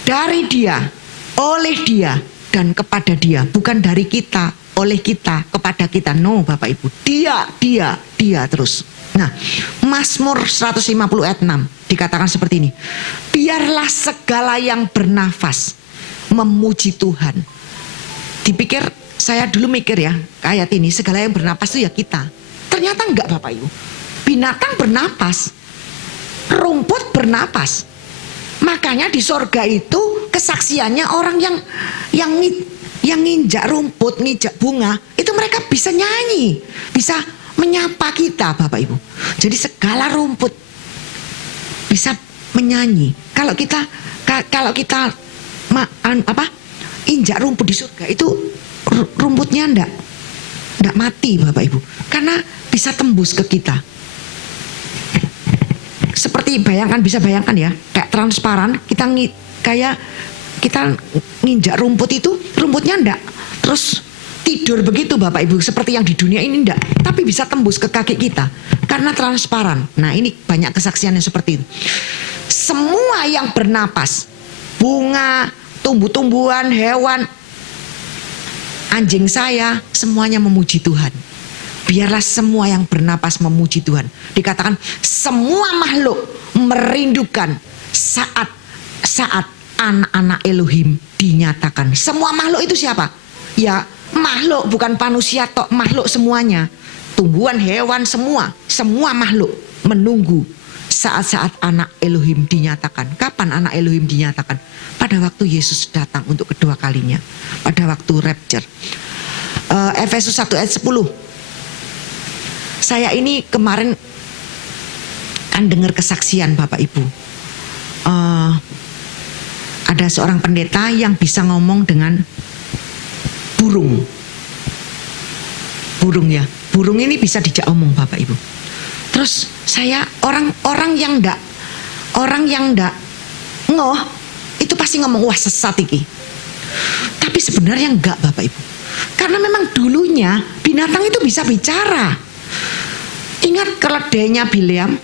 dari Dia, oleh Dia, dan kepada Dia. Bukan dari kita, oleh kita, kepada kita. No Bapak Ibu, Dia terus. Nah, Mazmur 150 ayat 6 dikatakan seperti ini. Biarlah segala yang bernafas memuji Tuhan. Dipikir, saya dulu mikir ya, ayat ini segala yang bernafas itu ya kita. Ternyata enggak Bapak Ibu. Binatang bernapas, rumput bernapas. Makanya di sorga itu kesaksiannya orang yang nginjak rumput, nginjak bunga, itu mereka bisa nyanyi, bisa menyapa kita Bapak Ibu. Jadi segala rumput bisa menyanyi. Kalau kita injak rumput di surga itu rumputnya ndak mati Bapak Ibu, karena bisa tembus ke kita. Seperti bisa bayangkan ya, kayak transparan, kayak kita nginjak rumput itu, rumputnya ndak terus tidur begitu Bapak Ibu, seperti yang di dunia ini enggak, tapi bisa tembus ke kaki kita karena transparan. Nah, ini banyak kesaksian yang seperti itu. semua yang bernapas, bunga, tumbuh-tumbuhan, hewan, anjing saya, semuanya memuji Tuhan. Biarlah semua yang bernapas memuji Tuhan. Dikatakan semua makhluk merindukan saat anak-anak Elohim dinyatakan. Semua makhluk itu siapa? Ya makhluk, bukan manusia tok, makhluk semuanya. Tumbuhan, hewan, semua makhluk menunggu saat-saat anak Elohim dinyatakan. Kapan anak Elohim dinyatakan? Pada waktu Yesus datang untuk kedua kalinya. Pada waktu rapture. Efesus 1 ayat 10. Saya ini kemarin kan dengar kesaksian Bapak Ibu. Ada seorang pendeta yang bisa ngomong dengan burung. Burung ya. Burung ini bisa dijak omong Bapak Ibu. Terus saya orang yang ndak ngoh itu pasti ngomong wah sesat iki. Tapi sebenarnya enggak Bapak Ibu. Karena memang dulunya binatang itu bisa bicara. Ingat keledainya Bileam,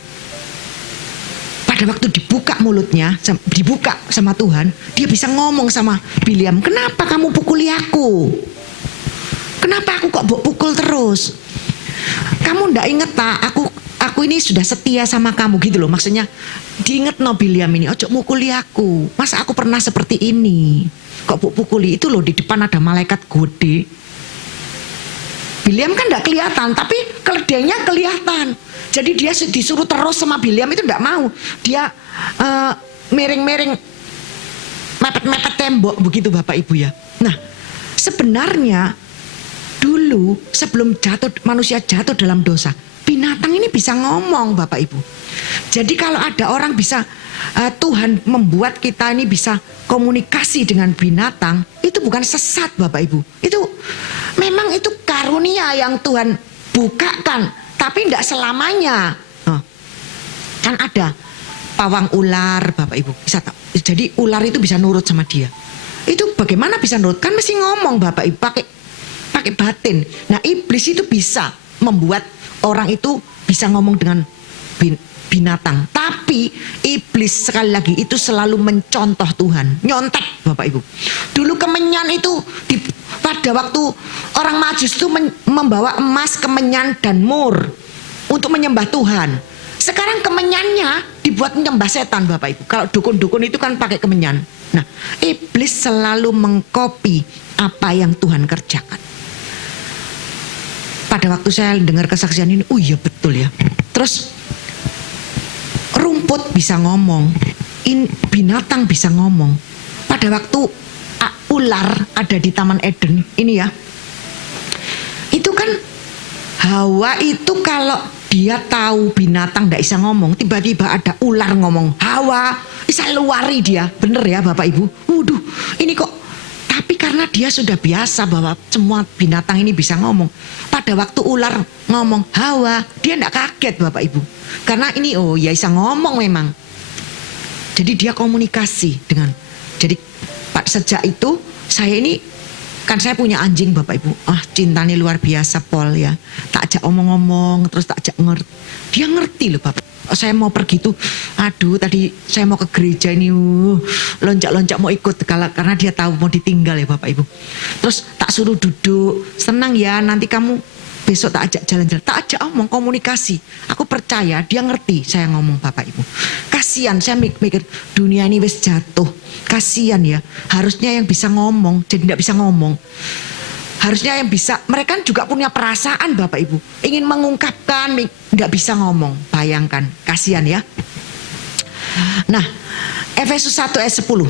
pada waktu dibuka mulutnya, dibuka sama Tuhan, dia bisa ngomong sama Bileam, kenapa kamu pukuli aku? Kenapa aku kok pukul terus? Kamu ndak inget tak, aku ini sudah setia sama kamu gitu loh. Maksudnya diinget no Bileam ini, ojo mukuli aku. Masa aku pernah seperti ini? Kok pukuli itu loh, di depan ada malaikat gede. Bileam kan ndak kelihatan, tapi keledainya kelihatan. Jadi dia disuruh terus sama Bileam itu ndak mau. Dia miring-miring, mepet-mepet tembok begitu Bapak Ibu ya. Nah, sebenarnya dulu sebelum manusia jatuh dalam dosa, binatang ini bisa ngomong Bapak Ibu. Jadi kalau ada orang bisa Tuhan membuat kita ini bisa komunikasi dengan binatang, itu bukan sesat Bapak Ibu. Itu memang itu karunia yang Tuhan bukakan, tapi tidak selamanya. Kan ada pawang ular Bapak Ibu, bisa tahu. Jadi ular itu bisa nurut sama dia. Itu bagaimana bisa nurut? Kan mesti ngomong Bapak Ibu, pakai batin. Nah iblis itu bisa membuat orang itu bisa ngomong dengan binatang. Tapi iblis sekali lagi itu selalu mencontoh Tuhan, nyontek Bapak Ibu. Dulu kemenyan itu pada waktu orang Majus itu membawa emas, kemenyan dan mur untuk menyembah Tuhan. Sekarang kemenyannya dibuat menyembah setan Bapak Ibu. Kalau dukun-dukun itu kan pakai kemenyan. Nah iblis selalu mengkopi apa yang Tuhan kerjakan. Pada waktu saya dengar kesaksian ini, oh iya betul ya. Terus rumput bisa ngomong, binatang bisa ngomong. Pada waktu ular ada di Taman Eden ini ya, itu kan Hawa itu kalau dia tahu binatang tidak bisa ngomong, tiba-tiba ada ular ngomong, Hawa bisa lari dia, bener ya Bapak Ibu. Waduh, ini kok. Tapi karena dia sudah biasa bahwa semua binatang ini bisa ngomong. Pada waktu ular ngomong Hawa, dia tidak kaget Bapak Ibu. Karena ini oh ya bisa ngomong memang. Jadi dia komunikasi dengan. Jadi sejak itu saya ini kan saya punya anjing Bapak Ibu. Cintanya luar biasa Pol ya. Tak ajak omong-omong, terus tak ajak ngerti. Dia ngerti loh Bapak. Saya mau pergi tuh, aduh tadi saya mau ke gereja ini, loncat-loncat mau ikut karena dia tahu mau ditinggal ya Bapak Ibu. Terus tak suruh duduk, senang ya nanti kamu besok tak ajak jalan-jalan, tak ajak omong komunikasi. Aku percaya dia ngerti saya ngomong Bapak Ibu. Kasihan saya mikir dunia ini wis jatuh, kasihan ya. Harusnya yang bisa ngomong jadi tidak bisa ngomong. Harusnya yang bisa, mereka juga punya perasaan Bapak Ibu. Ingin mengungkapkan, tidak bisa ngomong. Bayangkan, kasihan ya. Nah, Efesus 1 ayat 10.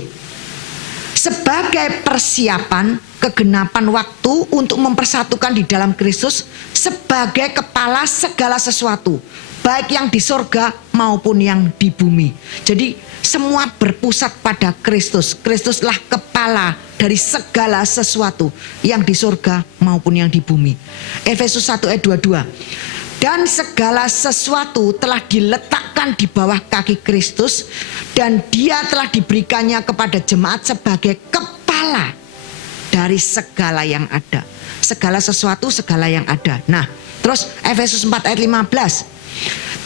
Sebagai persiapan kegenapan waktu untuk mempersatukan di dalam Kristus sebagai kepala segala sesuatu. Baik yang di sorga maupun yang di bumi. Jadi semua berpusat pada Kristus. Kristuslah kepala dari segala sesuatu yang di sorga maupun yang di bumi. Efesus 1 ayat 22. Dan segala sesuatu telah diletakkan di bawah kaki Kristus dan dia telah diberikannya kepada jemaat sebagai kepala dari segala yang ada. Segala sesuatu, segala yang ada. Nah, terus Efesus 4 ayat 15.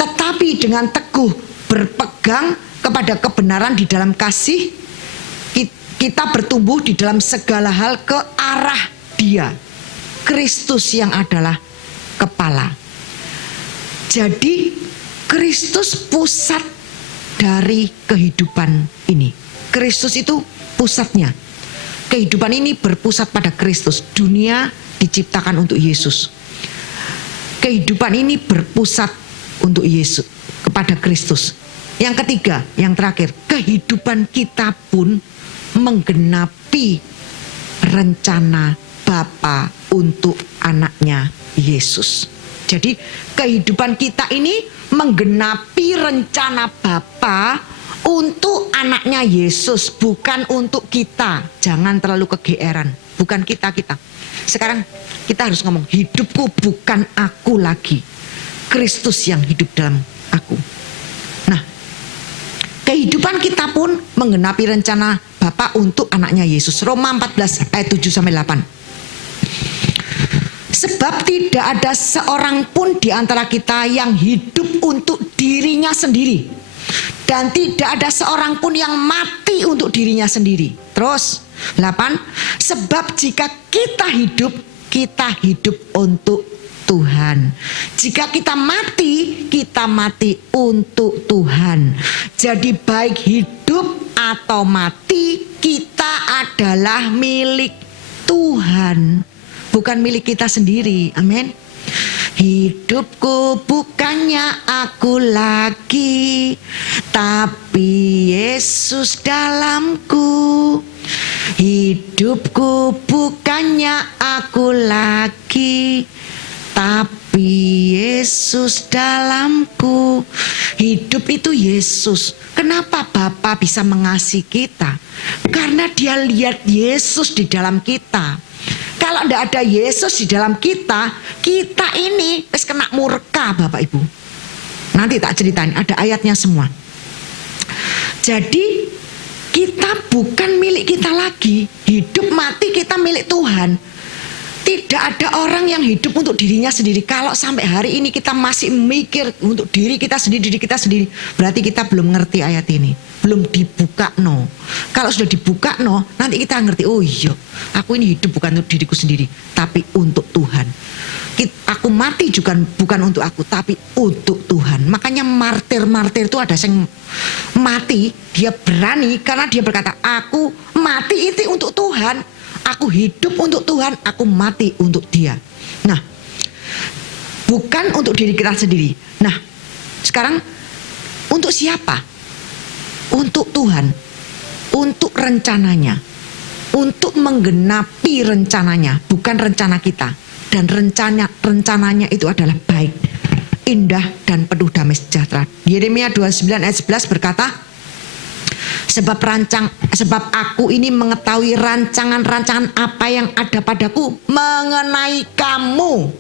Tetapi dengan teguh berpegang kepada kebenaran di dalam kasih, kita bertumbuh di dalam segala hal ke arah Dia, Kristus yang adalah kepala. Jadi Kristus pusat dari kehidupan ini. Kristus itu pusatnya. Kehidupan ini berpusat pada Kristus. Dunia diciptakan untuk Yesus. Kehidupan ini berpusat untuk Yesus, kepada Kristus. Yang ketiga, yang terakhir, kehidupan kita pun menggenapi rencana Bapa untuk anaknya Yesus. Jadi kehidupan kita ini menggenapi rencana Bapa untuk anaknya Yesus, bukan untuk kita. Jangan terlalu kegeeran, bukan kita. Sekarang kita harus ngomong, hidupku bukan aku lagi, Kristus yang hidup dalam aku. Nah, kehidupan kita pun menggenapi rencana Bapa untuk anaknya Yesus. Roma 14 ayat 7-8. Sebab tidak ada seorang pun di antara kita yang hidup untuk dirinya sendiri, dan tidak ada seorang pun yang mati untuk dirinya sendiri. Terus 8, sebab jika kita hidup untuk Tuhan. Jika kita mati untuk Tuhan. Jadi baik hidup atau mati, kita adalah milik Tuhan, bukan milik kita sendiri. Amin. Hidupku bukannya aku lagi, tapi Yesus dalamku. Hidupku bukannya aku lagi, tapi Yesus dalamku. Hidup itu Yesus. Kenapa Bapa bisa mengasihi kita? Karena Dia lihat Yesus di dalam kita. Kalau tidak ada Yesus di dalam kita, kita ini wis kena murka Bapak Ibu. Nanti tak ceritain, ada ayatnya semua. Jadi kita bukan milik kita lagi. Hidup mati kita milik Tuhan. Tidak ada orang yang hidup untuk dirinya sendiri. Kalau sampai hari ini kita masih mikir untuk diri kita sendiri, berarti kita belum ngerti ayat ini. Belum dibuka no. Kalau sudah dibuka no, nanti kita ngerti, oh iya, aku ini hidup bukan untuk diriku sendiri, tapi untuk Tuhan. Aku mati juga bukan untuk aku, tapi untuk Tuhan. Makanya martir-martir itu ada yang mati, dia berani karena dia berkata, aku mati itu untuk Tuhan. Aku hidup untuk Tuhan, aku mati untuk Dia. Nah, bukan untuk diri kita sendiri. Nah, sekarang untuk siapa? Untuk Tuhan, untuk rencananya, untuk menggenapi rencananya, bukan rencana kita. Dan rencananya itu adalah baik, indah dan penuh damai sejahtera. Yeremia 29 ayat 11 berkata, Sebab aku ini mengetahui rancangan-rancangan apa yang ada padaku mengenai kamu,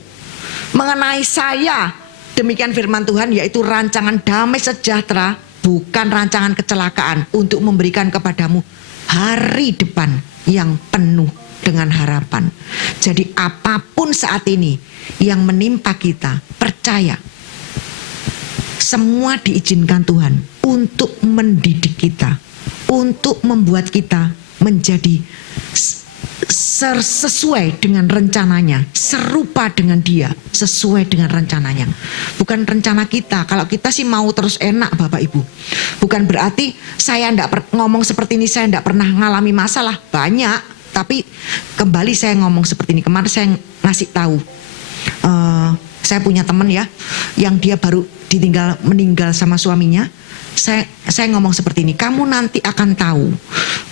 mengenai saya. Demikian firman Tuhan, yaitu rancangan damai sejahtera, bukan rancangan kecelakaan, untuk memberikan kepadamu hari depan yang penuh dengan harapan. Jadi apapun saat ini yang menimpa kita, percaya semua diizinkan Tuhan untuk mendidik kita, untuk membuat kita menjadi sesuai dengan rencananya, serupa dengan Dia, sesuai dengan rencananya. Bukan rencana kita. Kalau kita sih mau terus enak Bapak Ibu. Bukan berarti saya ngomong seperti ini, saya tidak pernah mengalami masalah. Banyak. Tapi kembali saya ngomong seperti ini. Kemarin saya ngasih tahu, saya punya teman ya, yang dia baru meninggal sama suaminya. Saya ngomong seperti ini, kamu nanti akan tahu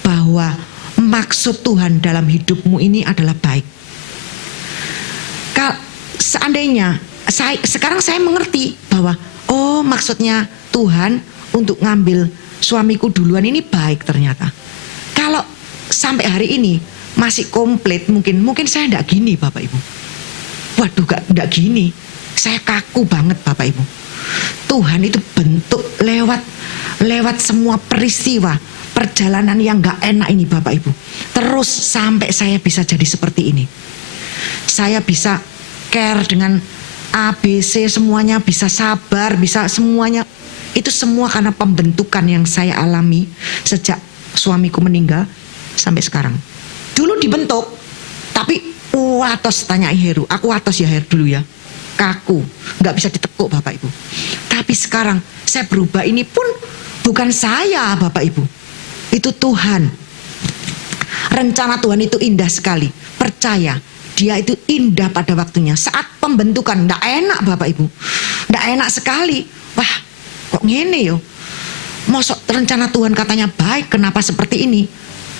bahwa maksud Tuhan dalam hidupmu ini adalah baik. Seandainya sekarang saya mengerti bahwa oh, maksudnya Tuhan untuk ngambil suamiku duluan ini baik ternyata. Kalau sampai hari ini masih komplit, mungkin saya enggak gini Bapak Ibu. Waduh, enggak gini. Saya kaku banget Bapak Ibu. Tuhan itu bentuk lewat semua peristiwa perjalanan yang gak enak ini Bapak Ibu. Terus sampai saya bisa jadi seperti ini. Saya bisa care dengan ABC semuanya, bisa sabar, bisa semuanya. Itu semua karena pembentukan yang saya alami sejak suamiku meninggal sampai sekarang. Dulu dibentuk, tapi watos tanyai Heru. Aku watos ya Heru dulu ya. Kaku, gak bisa ditekuk Bapak Ibu. Tapi sekarang saya berubah, ini pun bukan saya Bapak Ibu. Itu Tuhan. Rencana Tuhan itu indah sekali. Percaya, dia itu indah pada waktunya. Saat pembentukan, gak enak Bapak Ibu. Gak enak sekali. Wah, kok ngene yo. Mosok rencana Tuhan katanya baik, kenapa seperti ini?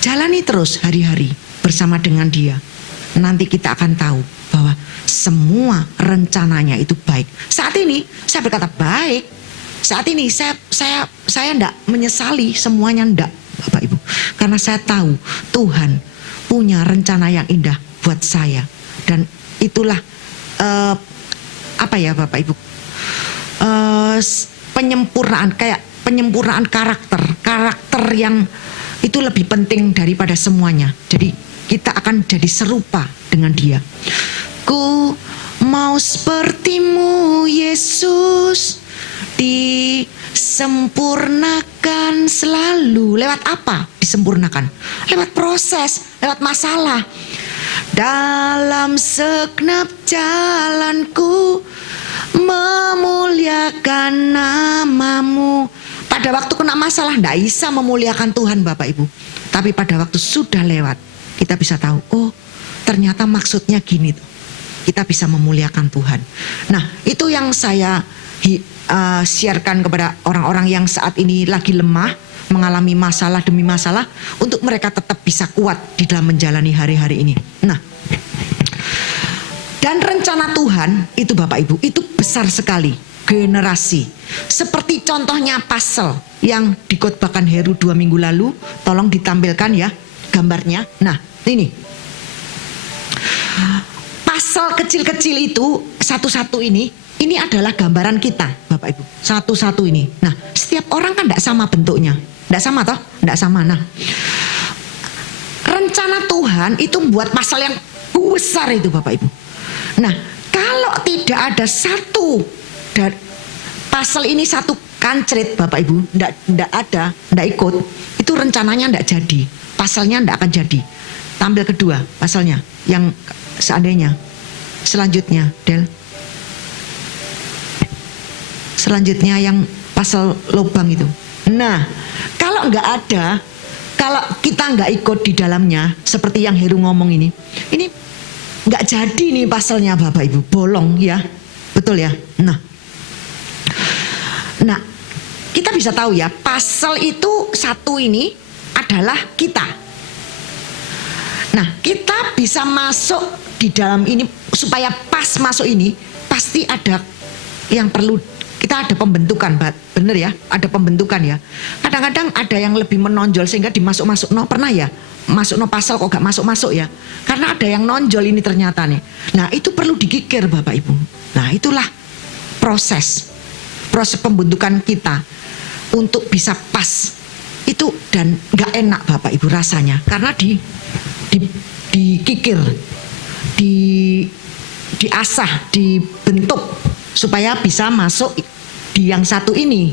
Jalani terus hari-hari bersama dengan dia. Nanti kita akan tahu bahwa semua rencananya itu baik. Saat ini saya berkata baik. Saat ini saya enggak menyesali semuanya, enggak Bapak Ibu. Karena saya tahu Tuhan punya rencana yang indah buat saya. Dan itulah apa ya Bapak Ibu, penyempurnaan karakter yang itu lebih penting daripada semuanya. Jadi kita akan jadi serupa dengan dia. Ku mau sepertimu Yesus, disempurnakan selalu. Lewat apa disempurnakan? Lewat proses, lewat masalah. Dalam segenap jalanku memuliakan namamu. Pada waktu kena masalah tidak bisa memuliakan Tuhan Bapak Ibu. Tapi pada waktu sudah lewat, kita bisa tahu, oh ternyata maksudnya gini tuh. Kita bisa memuliakan Tuhan. Nah itu yang saya sharekan kepada orang-orang yang saat ini lagi lemah, mengalami masalah demi masalah, untuk mereka tetap bisa kuat di dalam menjalani hari-hari ini. Nah, dan rencana Tuhan itu Bapak Ibu, itu besar sekali. Generasi. Seperti contohnya pasel yang dikhotbahkan Heru 2 minggu lalu. Tolong ditampilkan ya gambarnya. Nah ini. Pasel kecil-kecil itu satu-satu ini adalah gambaran kita Bapak Ibu. Satu-satu ini. Nah setiap orang kan tidak sama bentuknya. Tidak sama toh? Tidak sama. Nah rencana Tuhan itu buat pasal yang besar itu Bapak Ibu. Nah kalau tidak ada satu dan pasal ini satu kancret Bapak Ibu, tidak ikut, itu rencananya tidak jadi, pasalnya tidak akan jadi. Tampil kedua pasalnya, yang seandainya, selanjutnya Del, selanjutnya yang pasal lubang itu. Nah kalau nggak ada, kalau kita nggak ikut di dalamnya, seperti yang Heru ngomong ini nggak jadi nih pasalnya Bapak Ibu, bolong ya, betul ya. Nah, kita bisa tahu ya, pasal itu satu ini adalah kita. Nah, kita bisa masuk di dalam ini, supaya pas masuk ini, pasti ada yang perlu, kita ada pembentukan, bener ya, ada pembentukan ya. Kadang-kadang ada yang lebih menonjol sehingga dimasuk-masuk, pernah ya, masuk pasal kok gak masuk-masuk ya. Karena ada yang nonjol ini ternyata nih. Nah, itu perlu digigir Bapak Ibu. Nah, itulah proses pembentukan kita untuk bisa pas itu, dan nggak enak Bapak Ibu rasanya karena dikikir, diasah, dibentuk supaya bisa masuk di yang satu ini.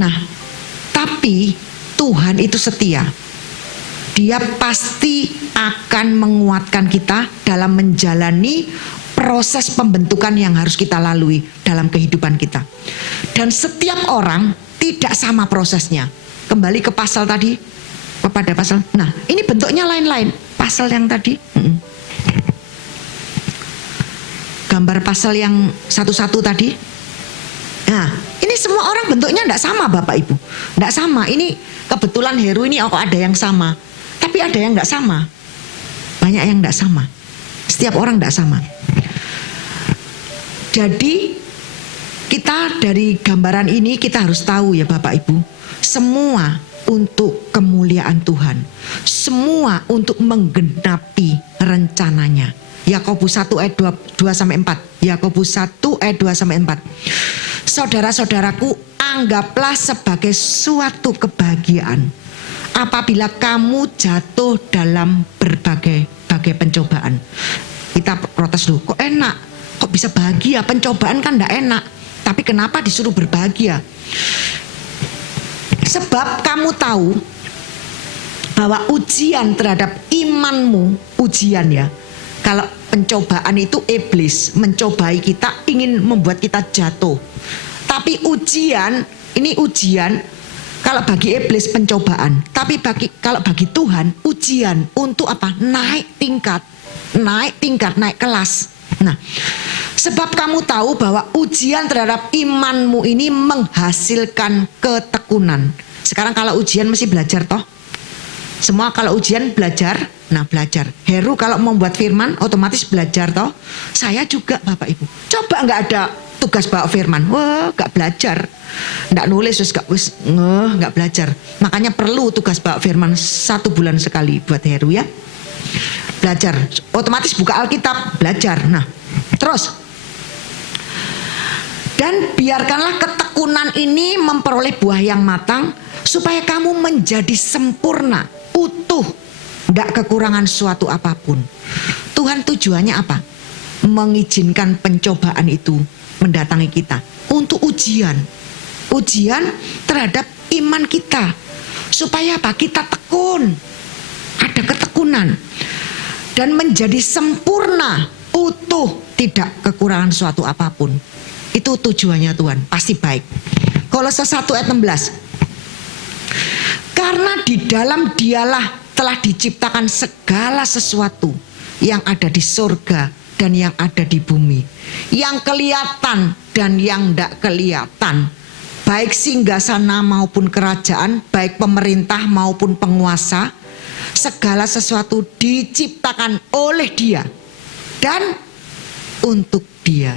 Nah tapi Tuhan itu setia. Dia pasti akan menguatkan kita dalam menjalani proses pembentukan yang harus kita lalui dalam kehidupan kita. Dan setiap orang tidak sama prosesnya. Kembali ke pasal tadi, kepada pasal. Nah, ini bentuknya lain-lain. Pasal yang tadi. Gambar pasal yang satu-satu tadi. Nah, ini semua orang bentuknya tidak sama Bapak Ibu. Tidak sama. Ini kebetulan Heru ini kok ada yang sama. Tapi ada yang tidak sama. Banyak yang tidak sama. Setiap orang tidak sama. Jadi kita dari gambaran ini kita harus tahu ya Bapak Ibu, semua untuk kemuliaan Tuhan, semua untuk menggenapi rencananya. Yakobus 1 ayat 2 sampai 4. Yakobus 1 ayat 2 sampai 4. Saudara-saudaraku, anggaplah sebagai suatu kebahagiaan apabila kamu jatuh dalam berbagai pencobaan. Kita protes dulu, kok enak? Kok bisa bahagia? Pencobaan kan enggak enak. Tapi kenapa disuruh berbahagia? Sebab kamu tahu bahwa ujian terhadap imanmu, ujian ya. Kalau pencobaan itu iblis mencobai kita, ingin membuat kita jatuh. Tapi ujian, ini ujian, kalau bagi iblis pencobaan. Tapi kalau bagi Tuhan ujian untuk apa? Naik tingkat, naik kelas. Nah, sebab kamu tahu bahwa ujian terhadap imanmu ini menghasilkan ketekunan. Sekarang kalau ujian mesti belajar toh. Semua kalau ujian belajar, nah belajar. Heru kalau membuat firman otomatis belajar toh. Saya juga Bapak Ibu. Coba nggak ada tugas bawa firman, wah nggak belajar, nggak nulis nggak belajar. Makanya perlu tugas bawa firman 1 bulan sekali buat Heru ya. Belajar, otomatis buka Alkitab, belajar. Nah, terus. Dan biarkanlah ketekunan ini memperoleh buah yang matang, supaya kamu menjadi sempurna, utuh, tidak kekurangan suatu apapun. Tuhan tujuannya apa? Mengizinkan pencobaan itu mendatangi kita untuk ujian terhadap iman kita, supaya apa? Kita tekun, ada ketekunan, dan menjadi sempurna, utuh, tidak kekurangan suatu apapun. Itu tujuannya Tuhan, pasti baik. Kolose 1 ayat 16. Karena di dalam Dialah telah diciptakan segala sesuatu yang ada di surga dan yang ada di bumi, yang kelihatan dan yang tidak kelihatan, baik singgasana maupun kerajaan, baik pemerintah maupun penguasa. Segala sesuatu diciptakan oleh Dia dan untuk Dia,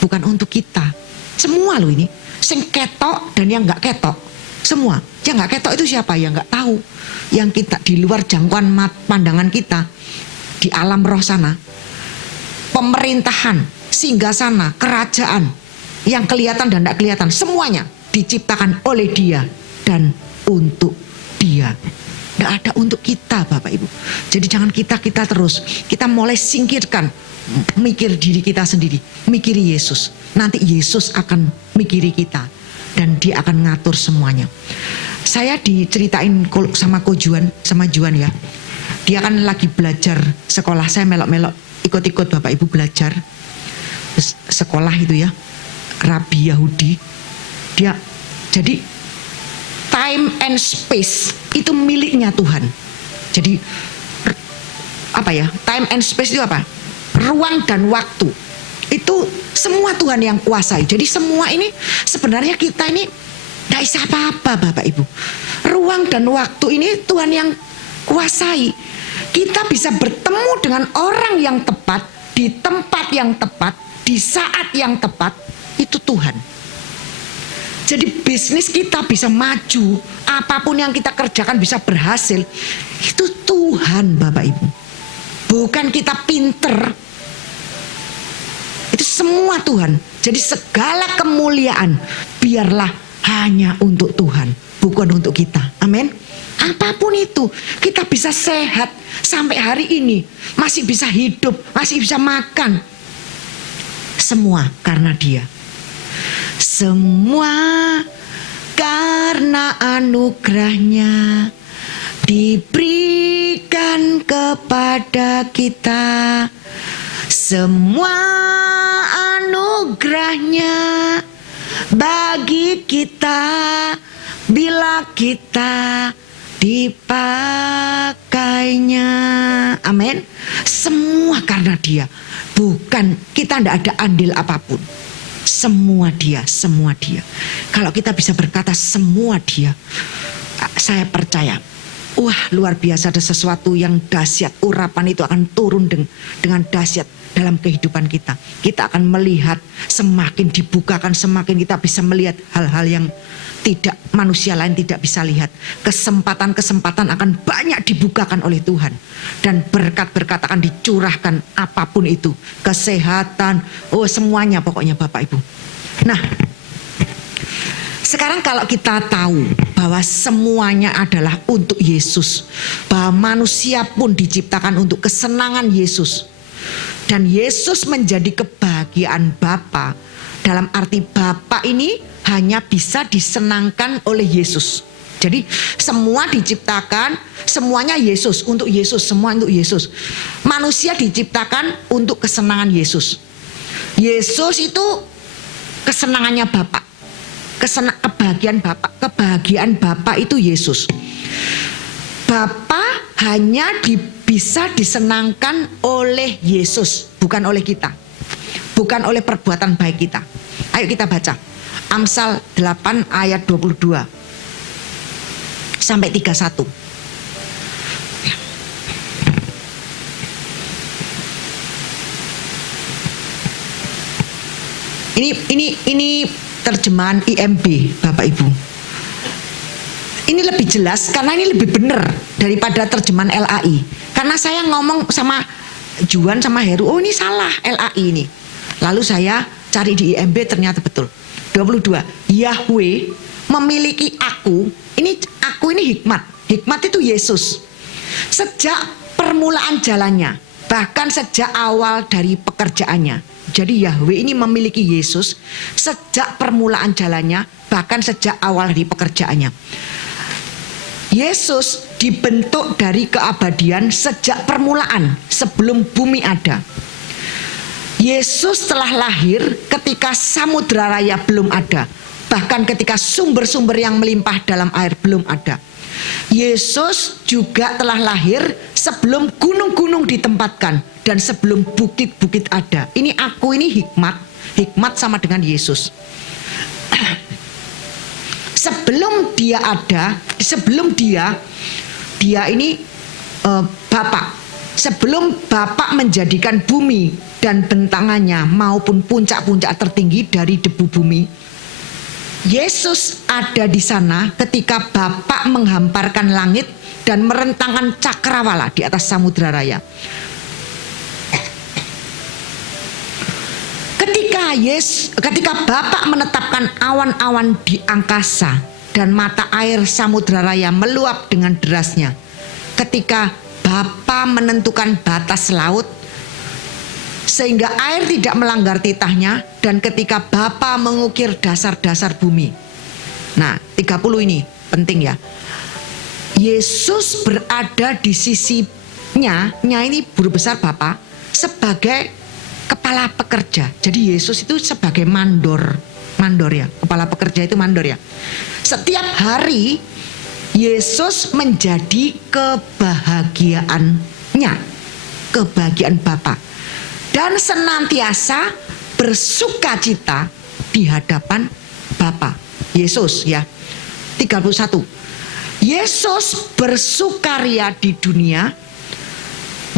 bukan untuk kita. Semua loh ini, sing ketok dan yang nggak ketok, semua. Yang nggak ketok itu siapa? Yang nggak tahu, yang kita di luar jangkauan pandangan kita, di alam roh sana. Pemerintahan, singgasana, kerajaan, yang kelihatan dan tidak kelihatan, semuanya diciptakan oleh Dia dan untuk Dia. Tidak ada untuk kita Bapak Ibu. Jadi jangan kita terus. Kita mulai singkirkan, mikir diri kita sendiri, mikiri Yesus. Nanti Yesus akan mikiri kita dan Dia akan ngatur semuanya. Saya diceritain sama Juan ya. Dia kan lagi belajar sekolah. Saya melok-melok ikut-ikut Bapak Ibu belajar sekolah itu ya, Rabi Yahudi. Dia jadi time and space itu miliknya Tuhan. Jadi apa ya? Time and space itu apa? Ruang dan waktu. Itu semua Tuhan yang kuasai. Jadi semua ini sebenarnya kita ini tidak bisa apa-apa Bapak Ibu. Ruang dan waktu ini Tuhan yang kuasai. Kita bisa bertemu dengan orang yang tepat, di tempat yang tepat, di saat yang tepat, itu Tuhan. Jadi bisnis kita bisa maju, apapun yang kita kerjakan bisa berhasil, itu Tuhan Bapak Ibu. Bukan kita pinter, itu semua Tuhan. Jadi segala kemuliaan biarlah hanya untuk Tuhan, bukan untuk kita. Amin. Apapun itu, kita bisa sehat sampai hari ini, masih bisa hidup, masih bisa makan. Semua karena Dia. Semua karena anugerahnya diberikan kepada kita. Semua anugerahnya bagi kita bila kita dipakainya. Amin. Semua karena Dia. Bukan, kita tidak ada andil apapun. Semua Dia, semua Dia. Kalau kita bisa berkata semua Dia, saya percaya, wah luar biasa, ada sesuatu yang dahsyat. Urapan itu akan turun dengan dahsyat dalam kehidupan kita. Kita akan melihat, semakin dibukakan, semakin kita bisa melihat hal-hal yang tidak manusia lain tidak bisa lihat. Kesempatan-kesempatan akan banyak dibukakan oleh Tuhan. Dan berkat-berkat akan dicurahkan, apapun itu. Kesehatan, semuanya pokoknya Bapak Ibu. Nah, sekarang kalau kita tahu bahwa semuanya adalah untuk Yesus, bahwa manusia pun diciptakan untuk kesenangan Yesus, dan Yesus menjadi kebahagiaan Bapa, Dalam arti Bapa ini hanya bisa disenangkan oleh Yesus. Jadi semua diciptakan, semuanya Yesus, untuk Yesus, semua untuk Yesus. Manusia diciptakan untuk kesenangan Yesus. Yesus itu kesenangannya Bapa. Kebahagiaan Bapa itu Yesus. Bapa hanya bisa disenangkan oleh Yesus, bukan oleh kita. Bukan oleh perbuatan baik kita. Ayo kita baca. Amsal 8 ayat 22 sampai 31. Ini terjemahan IMB, Bapak Ibu. Ini lebih jelas karena ini lebih benar daripada terjemahan LAI. Karena saya ngomong sama Juan sama Heru, oh ini salah LAI ini. Lalu saya cari di IMB ternyata betul. 22. Yahweh memiliki aku. Ini aku ini hikmat. Hikmat itu Yesus. Sejak permulaan jalannya, bahkan sejak awal dari pekerjaannya. Jadi Yahweh ini memiliki Yesus sejak permulaan jalannya, bahkan sejak awal dari pekerjaannya. Yesus dibentuk dari keabadian sejak permulaan, sebelum bumi ada. Yesus telah lahir ketika samudra raya belum ada, bahkan ketika sumber-sumber yang melimpah dalam air belum ada. Yesus juga telah lahir sebelum gunung-gunung ditempatkan dan sebelum bukit-bukit ada. Ini aku, ini hikmat. Hikmat sama dengan Yesus. Sebelum dia ada, sebelum dia ini Bapa. Sebelum Bapa menjadikan bumi dan bentangannya maupun puncak-puncak tertinggi dari debu bumi, Yesus ada di sana ketika Bapa menghamparkan langit dan merentangkan cakrawala di atas samudra raya. Ketika Bapa menetapkan awan-awan di angkasa dan mata air samudra raya meluap dengan derasnya, ketika Bapa menentukan batas laut sehingga air tidak melanggar titahnya, dan ketika Bapa mengukir dasar-dasar bumi. Nah, 30 ini penting ya. Yesus berada di sisinya ini guru besar Bapa sebagai kepala pekerja. Jadi Yesus itu sebagai mandor ya. Kepala pekerja itu mandor ya. Setiap hari Yesus menjadi kebahagiaannya, kebahagiaan Bapa, dan senantiasa bersukacita di hadapan Bapa. Yesus ya. 31. Yesus bersukaria di dunia,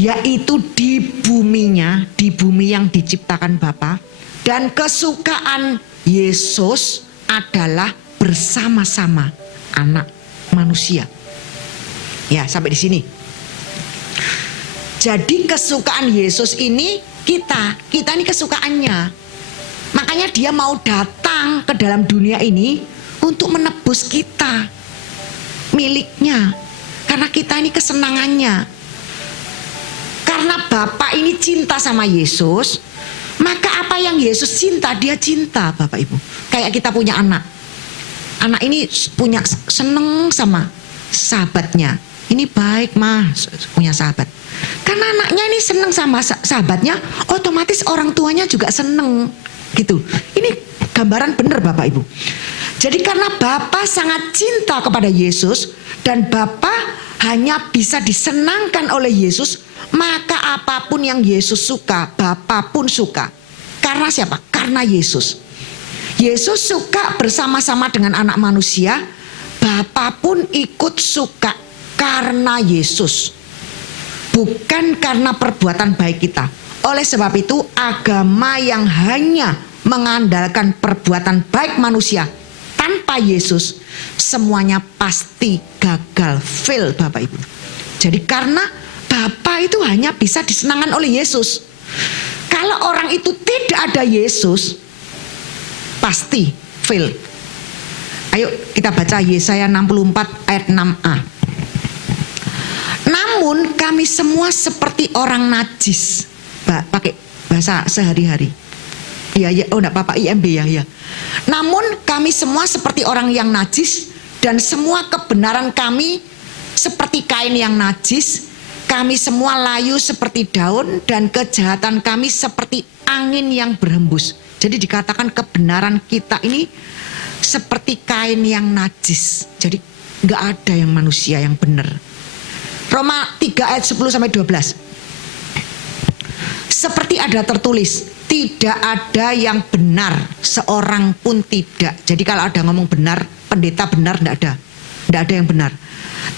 yaitu di buminya, di bumi yang diciptakan Bapa, dan kesukaan Yesus adalah bersama-sama anak manusia. Ya, sampai di sini. Jadi kesukaan Yesus ini kita ini kesukaannya. Makanya dia mau datang ke dalam dunia ini untuk menebus kita, miliknya. Karena kita ini kesenangannya. Karena Bapa ini cinta sama Yesus, maka apa yang Yesus cinta, dia cinta, Bapak Ibu. Kayak kita punya anak. Anak ini punya seneng sama sahabatnya. Ini baik mah punya sahabat. Karena anaknya ini seneng sama sahabatnya, otomatis orang tuanya juga seneng gitu. Ini gambaran benar Bapak Ibu. Jadi karena Bapa sangat cinta kepada Yesus dan Bapa hanya bisa disenangkan oleh Yesus, maka apapun yang Yesus suka, Bapa pun suka. Karena siapa? Karena Yesus. Yesus suka bersama-sama dengan anak manusia, Bapa pun ikut suka karena Yesus. Bukan karena perbuatan baik kita. Oleh sebab itu agama yang hanya mengandalkan perbuatan baik manusia tanpa Yesus, semuanya pasti gagal, fail Bapak Ibu. Jadi karena Bapa itu hanya bisa disenangkan oleh Yesus. Kalau orang itu tidak ada Yesus, pasti fail. Ayo kita baca Yesaya 64 ayat 6a. Namun kami semua seperti orang najis, pakai bahasa sehari-hari. Ya, oh enggak apa-apa, IMB ya. Namun kami semua seperti orang yang najis, dan semua kebenaran kami seperti kain yang najis. Kami semua layu seperti daun, dan kejahatan kami seperti angin yang berhembus. Jadi dikatakan kebenaran kita ini seperti kain yang najis. Jadi enggak ada yang manusia yang benar. Roma 3 ayat 10 sampai 12. Seperti ada tertulis, tidak ada yang benar, seorang pun tidak. Jadi kalau ada ngomong benar, pendeta benar, tidak ada yang benar.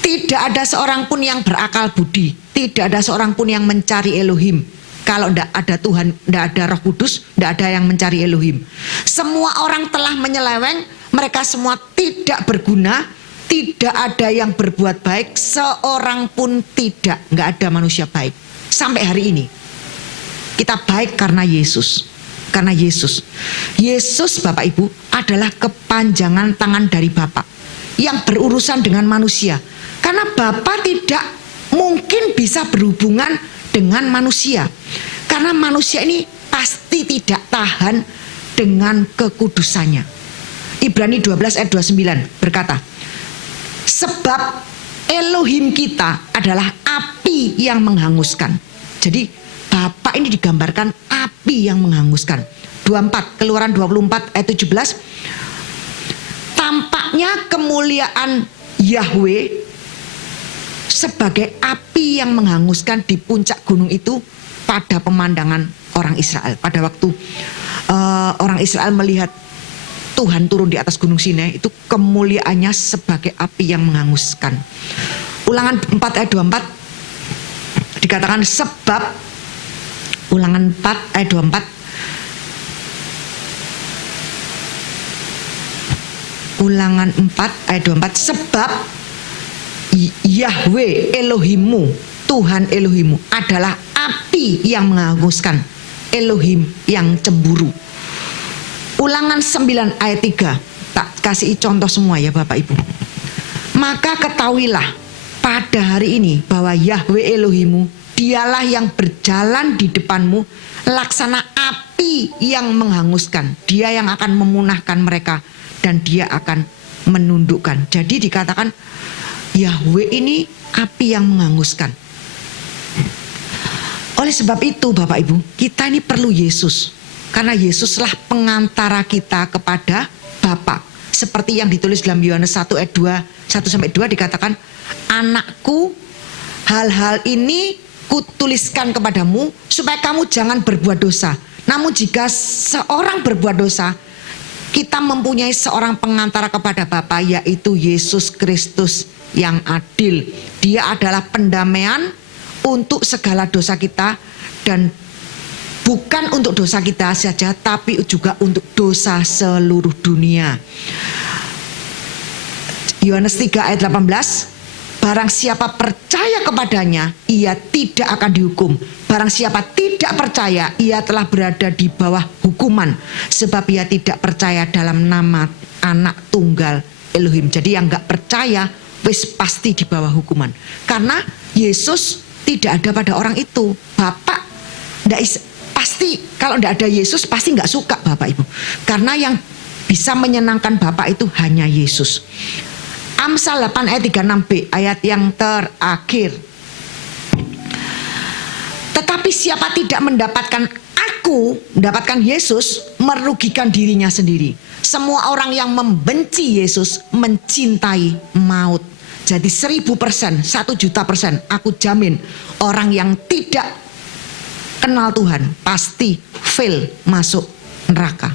Tidak ada seorang pun yang berakal budi, tidak ada seorang pun yang mencari Elohim. Kalau tidak ada Tuhan, tidak ada Roh Kudus, tidak ada yang mencari Elohim. Semua orang telah menyeleweng, mereka semua tidak berguna, tidak ada yang berbuat baik, seorang pun tidak. Nggak ada manusia baik sampai hari ini. Kita baik karena Yesus. Karena Yesus Bapak Ibu adalah kepanjangan tangan dari Bapa yang berurusan dengan manusia. Karena Bapa tidak mungkin bisa berhubungan dengan manusia. Karena manusia ini pasti tidak tahan dengan kekudusannya. Ibrani 12 ayat 29 berkata, sebab Elohim kita adalah api yang menghanguskan. Jadi Bapa ini digambarkan api yang menghanguskan. 24, Keluaran 24 ayat 17. Tampaknya kemuliaan Yahweh sebagai api yang menghanguskan di puncak gunung itu pada pemandangan orang Israel. Pada waktu orang Israel melihat Tuhan turun di atas gunung Sinai, itu kemuliaannya sebagai api yang menghanguskan. Ulangan 4 ayat 24 dikatakan sebab, Ulangan 4 ayat 24. Ulangan 4 ayat 24. Sebab Yahweh Elohimmu, Tuhan Elohimmu adalah api yang menghanguskan, Elohim yang cemburu. Ulangan 9 ayat 3. Tak kasih contoh semua ya Bapak Ibu. Maka ketahuilah pada hari ini bahwa Yahweh Elohimmu, dialah yang berjalan di depanmu laksana api yang menghanguskan. Dia yang akan memunahkan mereka dan dia akan menundukkan. Jadi dikatakan Yahweh ini api yang menghanguskan. Oleh sebab itu Bapak Ibu, kita ini perlu Yesus. Karena Yesuslah pengantara kita kepada Bapa. Seperti yang ditulis dalam Yohanes 1 ayat 2, 1-2 dikatakan, anakku, hal-hal ini kutuliskan kepadamu supaya kamu jangan berbuat dosa. Namun jika seorang berbuat dosa, kita mempunyai seorang pengantara kepada Bapa, yaitu Yesus Kristus yang adil. Dia adalah pendamaian untuk segala dosa kita, dan bukan untuk dosa kita saja, tapi juga untuk dosa seluruh dunia. Yohanes 3 ayat 18. Barang siapa percaya kepadanya, ia tidak akan dihukum. Barang siapa tidak percaya, ia telah berada di bawah hukuman. Sebab ia tidak percaya dalam nama anak tunggal Elohim. Jadi yang gak percaya, wis pasti di bawah hukuman. Karena Yesus tidak ada pada orang itu. Bapak pasti, kalau tidak ada Yesus, pasti gak suka Bapak Ibu. Karena yang bisa menyenangkan Bapak itu hanya Yesus. Amsal 8 ayat 36b, ayat yang terakhir. Tetapi siapa tidak mendapatkan Yesus, merugikan dirinya sendiri. Semua orang yang membenci Yesus mencintai maut. Jadi 1000%, 1.000.000% aku jamin orang yang tidak kenal Tuhan pasti fail masuk neraka.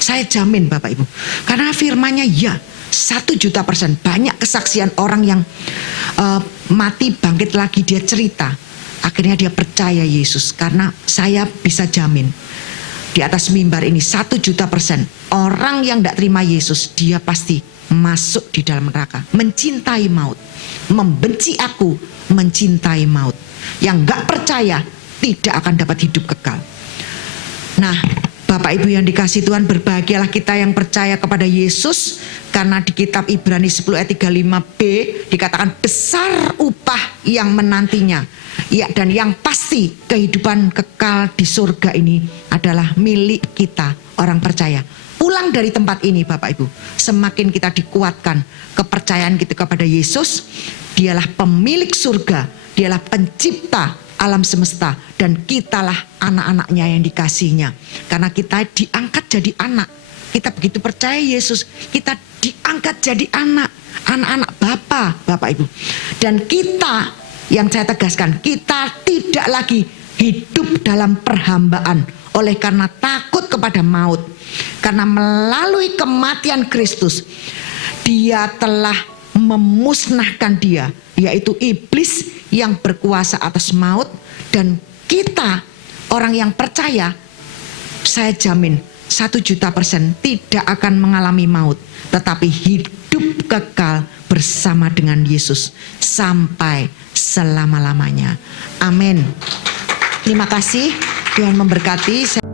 Saya jamin Bapak Ibu. Karena firman-Nya ya, 1.000.000%. Banyak kesaksian orang yang mati bangkit lagi, dia cerita. Akhirnya dia percaya Yesus. Karena saya bisa jamin di atas mimbar ini 1.000.000% orang yang tidak terima Yesus, dia pasti masuk di dalam neraka. Mencintai maut. Membenci aku, mencintai maut. Yang gak percaya tidak akan dapat hidup kekal. Nah, Bapak Ibu yang dikasihi Tuhan, berbahagialah kita yang percaya kepada Yesus. Karena di kitab Ibrani 10 ayat 35b dikatakan besar upah yang menantinya, Ya, dan yang pasti kehidupan kekal di surga ini adalah milik kita, orang percaya. Pulang dari tempat ini Bapak Ibu, semakin kita dikuatkan kepercayaan kita kepada Yesus. Dialah pemilik surga, dialah pencipta alam semesta, dan kitalah anak-anaknya yang dikasihnya. Karena kita diangkat jadi anak. Kita begitu percaya Yesus, kita diangkat jadi anak-anak Bapa, Bapak Ibu. Dan kita, yang saya tegaskan, kita tidak lagi hidup dalam perhambaan oleh karena takut kepada maut. Karena melalui kematian Kristus, Dia telah memusnahkan dia, yaitu iblis yang berkuasa atas maut. Dan kita, orang yang percaya, saya jamin 1.000.000% tidak akan mengalami maut, tetapi hidup kekal bersama dengan Yesus sampai selama-lamanya. Amin. Terima kasih, Tuhan memberkati.